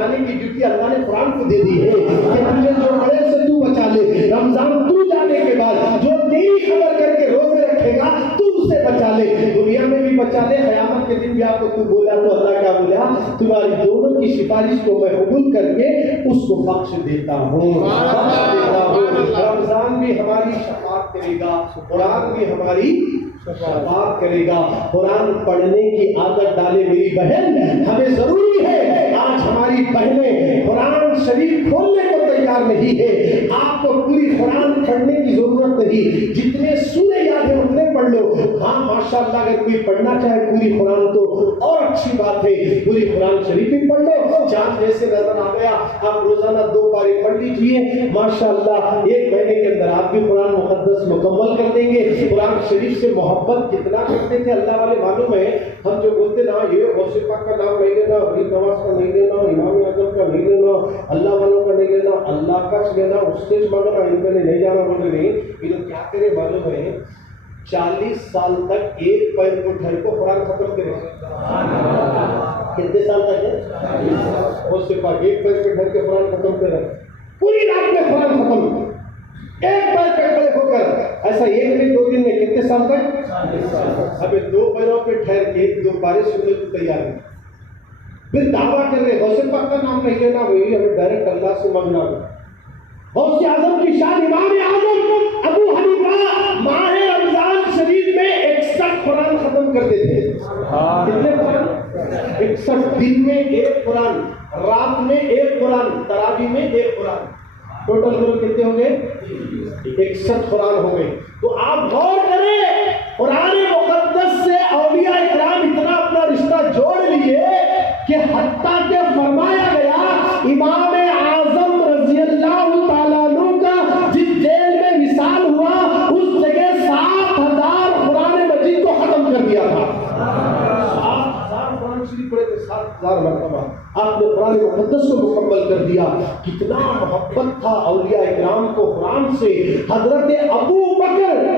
بچانے کی ڈیوٹی اللہ نے قرآن کو دے دی ہے کہ تجھے جو بڑے سے تو بچا لے، رمضان تو جانے کے بعد جو تیری خبر کر کے روزے رکھے گا تو اسے بچا لے، دنیا میں بھی بچا لے، قیامت کے دن بھی آپ کو تو بولا تو اللہ کیا بولا، تمہاری دونوں کی سفارش کو میں قبول کر کے اس کو بخش دیتا ہوں، رمضان بھی ہماری شفاعت کرے گا، قرآن بھی ہماری شفاعت کرے گا۔ قرآن پڑھنے کی عادت ڈالے میری بہن، ہمیں ضروری ہے، آج ہماری بہنیں قرآن شریف کھولنے کو تیار نہیں ہے، آپ کو پوری قرآن پڑھنے کی ضرورت نہیں، جتنے سورے یاد ہیں اتنے پڑھ لو، ہاں ماشاءاللہ اگر کوئی پڑھنا چاہے پوری قرآن تو اور اچھی بات ہے، پوری قرآن شریف بھی پڑھ لو، چاند جیسے نظر آ گیا آپ روزانہ 2 پارے پڑھ لیجئے، ماشاءاللہ 1 مہینے کے اندر آپ بھی قرآن مقدس مکمل کر دیں گے۔ قرآن شریف سے محبت کتنا کرتے تھے اللہ والے معلوم ہے، ہم جو بولتے نا یہ غوث پاک کا نام نہیں لینا، فرید نواز کا نہیں لینا، امام اعظم کا نہیں لینا، اللہ والوں کا نہیں لینا، اللہ کا لینا، اس سے مانگنا، ان کا نہیں جانا، مگر نہیں، یہ لوگ کیا کرے معلوم ہے، 40 سال تک ایک پیر کو ٹھہر کو قرآن ختم کرے، کتنے سال تک ہے؟ غوث پاک ایک پیر پہ ٹھہر کے قرآن ختم کرے، پوری رات میں قرآن ختم، ایک پیر پہ کھڑے ہو کر، ایسا 1 دن 2 دن میں کتنے سال تک؟ ابھی 2 پیروں پہ ٹھہر کے 2 پارے سننے کو تیار ہے، پھر دعویٰ کر رہے غوث پاک کا نام نہیں لینا، وہی ہمیں ڈائریکٹ اللہ سے مانگنا۔ غوث اعظم کی شان، امام اعظم ابو حنیفہ ماہ رمضان شریف میں 61 قرآن ختم کرتے تھے، کتنے قرآن؟ 61 دن میں 1 قرآن، رات میں 1 قرآن، تراویح میں 1 قرآن، ٹوٹل کتنے ہو گئے؟ 61 قرآن ہو گئے۔ تو آپ غور کریں، قرآن مقدس سے اولیاء اکرام اتنا اپنا رشتہ جوڑ لیے کہ حتیٰ کہ فرمایا گیا امام اعظم رضی اللہ تعالیٰ عنہ کا جس جیل میں وصال ہوا اس جگہ 7000 قرآن مجید کو ختم کر دیا تھا، 7000 قرآن شریف پڑھے تھے، 7000 مرتبہ آپ نے قرآن مقدس کو مکمل کر دیا۔ کتنا محبت تھا اولیاء اکرام کو قرآن سے۔ حضرت ابو بکر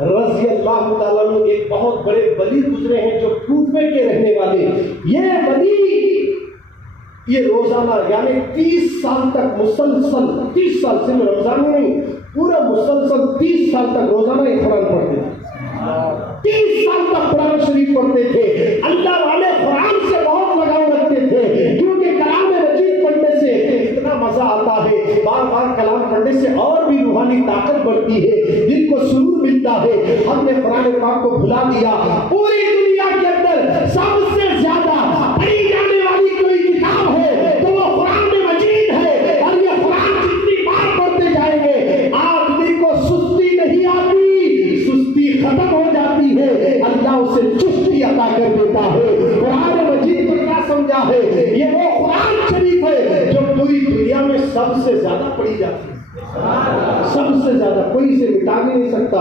رضی اللہ تعالیٰ عنہ ایک بہت بڑے ولی گزرے ہیں جو کوفے کے رہنے والے، یہ ولی یہ روزانہ یعنی 30 سال تک مسلسل، 30 سال سے رمضان میں نہیں، پورا مسلسل 30 سال تک روزانہ یہ قرآن پڑھتے تھے، 30 سال تک قرآن شریف پڑھتے تھے۔ اللہ والے قرآن سے بہت لگاؤ رکھتے تھے، کیونکہ کلام مجید پڑھنے سے اتنا مزہ آتا ہے، بار بار کلام پڑھنے سے اور بھی روحانی طاقت بڑھتی ہے، دل کو سرور ملتا ہے۔ ہم نے قرآن پاک کو بھلا دیا، پوری دنیا کے اندر سب سے زیادہ پڑھی جانے والی کوئی کتاب ہے تو وہ قرآن مجید ہے، اور یہ قرآن جتنی بار پڑھتے جائیں گے آدمی کو سستی نہیں آتی، سستی ختم ہو جاتی ہے، اللہ اسے چستی عطا کر دیتا ہے۔ قرآن مجید کو کیا سمجھا ہے؟ یہ وہ قرآن شریف ہے جو پوری دنیا میں سب سے زیادہ پڑھی جاتی ہے، سب سے زیادہ، کوئی اسے مٹا بھی نہیں سکتا،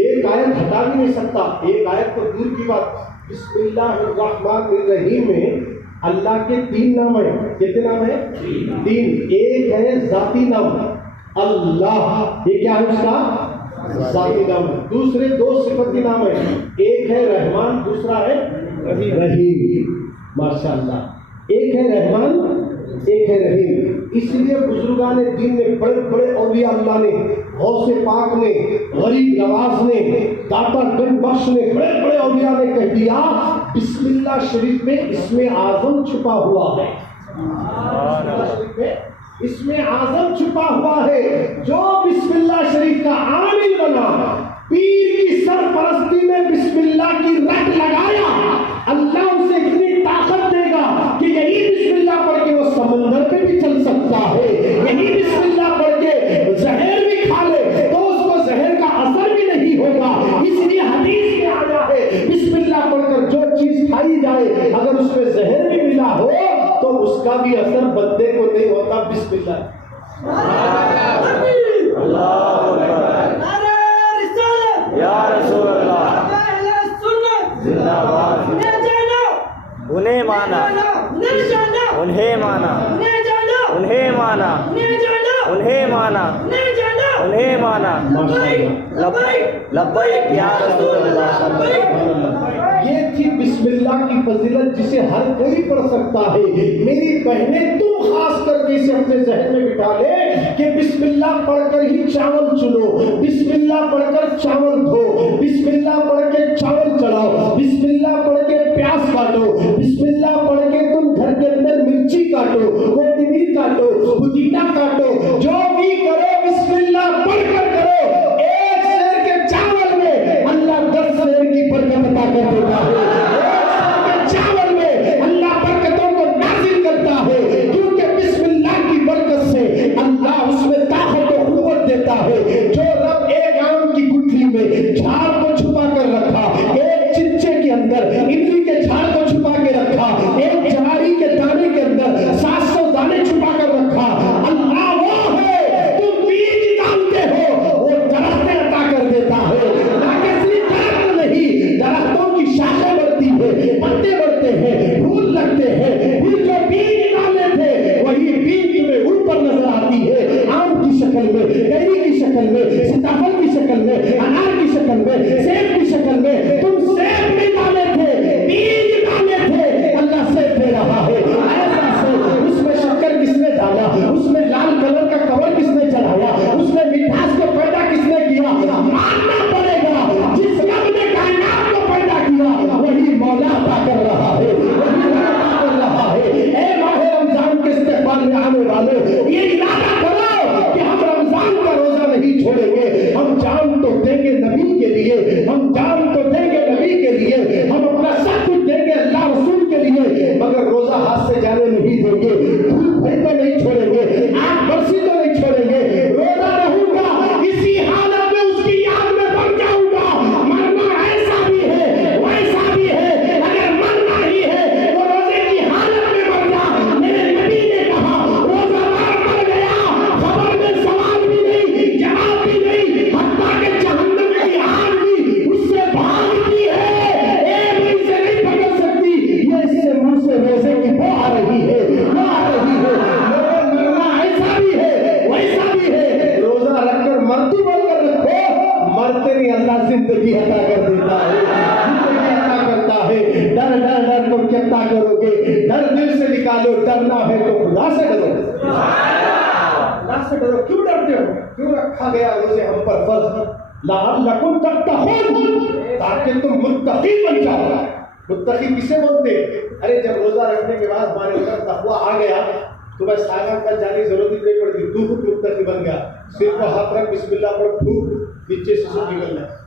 ایک آیت ہٹا بھی نہیں سکتا، ایک آیت تو دور کی بات۔ بسم اللہ الرحمن الرحیم میں اللہ کے 3 نام ہیں، کتنے نام ہیں؟ 3۔ ایک ہے ذاتی نام اللہ، یہ کیا ہے اس کا؟ ذاتی نام ہے۔ دوسرے 2 صفتی نام ہیں، ایک ہے رحمان، دوسرا ہے رحیم، ماشاءاللہ، ایک ہے رحمان، ایک ہے رحیم۔ اس لیے بزرگان دین نے، بڑے بڑے اولیاء اللہ نے، غوث پاک نے، غریب نواز نے، داتا گنج بخش نے، بڑے بڑے اولیاء نے کہہ دیا بسم اللہ شریف میں اسم اعظم چھپا ہوا ہے، بسم اللہ شریف میں اسم اعظم چھپا ہوا ہے۔ جو بسم اللہ شریف کا عامل بنا، پیر کی سرپرستی میں بسم اللہ کی رٹ لگایا، اللہ اسے اتنی طاقت دے گا کہ یہی بسم اللہ پڑھ کے وہ سمندر پہ بھی چل سکتا ہے، یہی بسم اللہ پڑھ کے زہر بھی کھا لے تو اس کو زہر کا اثر بھی نہیں ہوگا۔ اس لیے حدیث میں آیا ہے بسم اللہ پڑھ کر جو چیز کھائی جائے اگر اس میں زہر بھی ملا ہو تو اس کا بھی اثر بندے کو نہیں ہوتا۔ بسم اللہ یا رسول اللہ، زندہ باد، انہیں مانا، انہیں مانا، انہیں مانا، انہیں مانا، انہیں مانا، لبیک یا رسول اللہ۔ یہ تھی بسم اللہ کی فضیلت جسے ہر کوئی پڑھ سکتا ہے. میری بہنیں تم خاص کر کے اسے اپنے ذہن میں بٹھا لے کہ بسم اللہ پڑھ کر ہی چاول چنو, بسم اللہ پڑھ کر چاول دھو, بسم اللہ پڑھ کے چاول چڑھاؤ, بسم اللہ پڑھ کے پیاز کاٹو, بسم اللہ پڑھ کے تم گھر کے اندر مرچی کاٹو, کوتمیر کاٹو, پودینہ کاٹو, جو بھی کرو بسم اللہ پڑھ کر کرو. ایک سیر کے چاول میں اللہ 10 سیر کی برکت عطا کر دیتا ہے. ایک سیر کے چاول میں اللہ برکتوں کو نازل کرتا ہے, کیونکہ بسم اللہ کی برکت سے اللہ اس میں طاقت و قوت دیتا ہے. جو رب ایک آم کی گٹھلی میں جھاڑ کو چھپا کر رکھا, ایک چچے کے اندر املی کے جھاڑ کو چھپا کے رکھا, ایک جواری کے دانے کے اندر 700 دانے چھپا کر رکھا, اللہ وہ ہے. تم بیج ڈالتے ہو وہ درخت عطا کر دیتا ہے. تاکہ صرف درخت نہیں, درختوں کی شاخیں بڑھتی ہے, پتے بڑھتے ہیں, پھول لگتے ہیں. پھر جو بیج ڈالے تھے وہی بیج تمہیں اوپر نظر آتی ہے, آم کی شکل میں, کیری کی شکل میں, سیتاپھل کی شکل میں, انار کی شکل میں, سیب کی شکل میں. تم سیب نہیں ڈالے تھے, بیج ڈالے تھے, اللہ سیب دے رہا ہے. ایسا سیب, اس میں شکر کس نے ڈالا, اس میں لال کلر کا کور کس نے چڑھایا, اس میں مٹھاس کو پیدا کس نے کیا, ماننا پڑے گا. جس رب نے کائنات کو پیدا کیا وہی مولا عطا کر رہا ہے, وہی عطا کر رہا ہے. اے ماہ رمضان کے استقبال میں آنے والے, یہ ارادہ کرو کہ ہم رمضان کا روزہ نہیں چھوڑیں گے. ہم جان تو دیں گے نبی کے لیے, ہم جان تو دیں گے نبی کے لیے, ہم اپنا سب کچھ دیں گے اللہ رسول کے لیے, مگر روزہ ہاتھ سے جانے نہیں دیں گے. دودھ پھینکتے نہیں چھوڑیں گے, آنکھ برسی تو نہیں چھوڑیں گے. روزہ رہوں گا, اسی حالت میں اس کی یاد میں بن جاؤں گا. مرنا ایسا بھی ہے ویسا بھی ہے, اگر مرنا ہی ہے وہ روزے کی حالت میں مر جا. میرے نبی نے کہا روزہ دار مر گیا, خبر میں سوال بھی نہیں, جواب بھی نہیں, حتیٰ کہ جہنم کی آگ بھی اس سے بھاگتی ہے. ایک بھی سے نہیں پکڑ سکتی, یہ اس سے منہ سے روزے کی بو آ رہی ہے, وہ آ رہی ہے. مرنا ایسا بھی ہے ویسا بھی ہے. روزہ رکھ کر مرتو بن کر رکھو, مرتے نہیں اللہ زندگی عطا کر دیتا ہے, زندگی عطا کرتا ہے. ڈر ڈر ڈر تم کتنا کرو گے, ڈر دل سے نکالو. ڈرنا ہے تو خدا سے ڈرو, خدا سے ڈرو. کیوں ڈرتے ہو, کیوں رکھا گیا روزے ہم پر فرض؟ لعلکم تتقون, تاکہ تم متقی بن جاؤ. متقی کسے بولتے؟ ارے جب روزہ رکھنے کے بعد ہمارے اندر تقویٰ آ گیا تو بس آگا کل جانے کی ضرورت ہی نہیں پڑتی, تو خود متقی بن گیا. صرف ہاتھ رکھ, بسم اللہ پڑھ, پھوک, نیچے سے سب نکل جائے.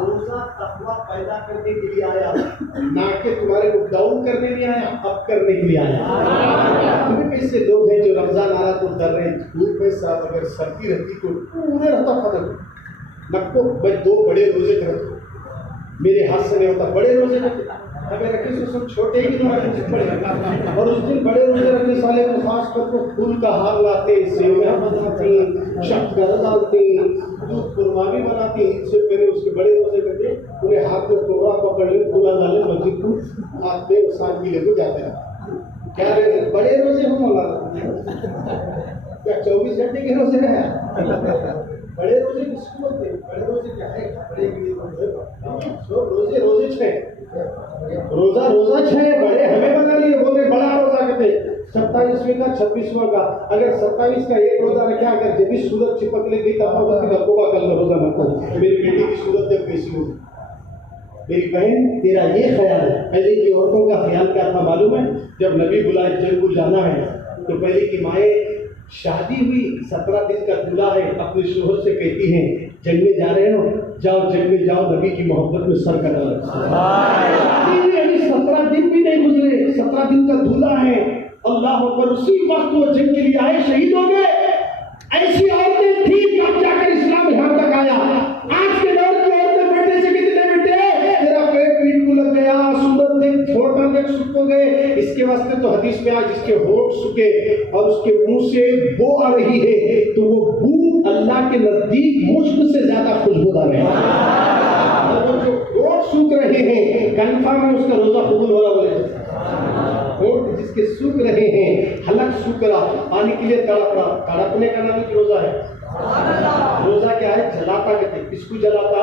روزہ تقویٰ پیدا کرنے کے لیے آیا, نہ کہ تمہارے کو ڈاؤن کرنے نہیں آیا, اپ کرنے کے لیے آیا. تمہیں کیسے لوگ ہیں جو رمضان آ رہا تو ڈر رہے ہیں, دھوپ میں صاحب اگر سردی رہتی تو پورے رہتا ختم. نکو میں 2 بڑے روزے کرتا ہوں, میرے ہاتھ سے نہیں ہوتا. بڑے روزے کرتے ہمیں رکھے سے سب چھوٹے ہی نہیں بڑے, اور اس دن بڑے روزے رکھنے والے کو خاص کر کے پھول کا ہار لاتے, سیویاں بناتے, شکر ڈالتے, دودھ قرما بھی بناتے. ان سے پہلے اس کے بڑے روزے کرتے, انہیں ہاتھ میں کوڑا پکڑ لے, پھولا ڈالے, مسجد کو ہاتھ میں ساتھ بھی لے کو جاتے ہیں. کیا بڑے روزے ہوں مولانا, کیا 24 گھنٹے کے روزے ہیں؟ بڑے روزے کس کو بولتے ہیں؟ بڑے روزے کیا ہے؟ بڑے روزے روزے 6, روزہ 6 بڑے ہمیں بنا لیے, بولتے بڑا روزہ کہتے 27ویں کا 26واں کا. اگر 27 کا ایک روزہ رکھا, اگر جب بھی سورج چپک لے گئی تب کا کل روزہ رکھو. میری بیٹی کی صورت جب کیسی ہوگی؟ میری بہن تیرا یہ خیال ہے, پہلے کی عورتوں کا خیال کیا تھا معلوم ہے؟ جب نبی بلائے جنگ کو جانا ہے تو پہلے کی مائیں شادی ہوئی 17 دن کا دلہا ہے, اپنے شوہر سے کہتی ہیں جنگ میں جا رہے ہو, جاؤ جنگ میں جاؤ, نبی کی محبت میں سر کٹا لگتا ہے. 17 دن بھی نہیں گزرے, 17 دن کا دلہا ہے. اللہ اکبر, اسی وقت وہ جنگ کے لیے آئے, شہید ہو گئے. ایسی عورتیں تھیں کب جا کر اسلام یہاں تک آیا. آج کے دور کی عورتیں بیٹے سے کتنے بیٹے, تیرا پیٹ پیٹ کو لگ گیا, سندر دیکھ, چھوٹا دیکھ, سکھ ہو گئے. اس کے واسطے تو حدیث میں آج جس کے ہونٹ سکے اور اس کے منہ سے بو آ رہی ہے تو وہ بو اللہ کے نزدیک مشک سے زیادہ خوشبودار ہے. اور وہ جو ہونٹ سوکھ رہے ہیں, کنفرم ہے اس کا روزہ قبول ہو رہا ہے. ہونٹ جس کے سوکھ رہے ہیں, حلق سوکھ رہا, پانی کے لیے تڑپ رہا, تڑپنے کا نام روزہ ہے. روزہ کیا ہے؟ جلاتا کہتے ہیں. کس کو جلاتا؟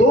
2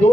2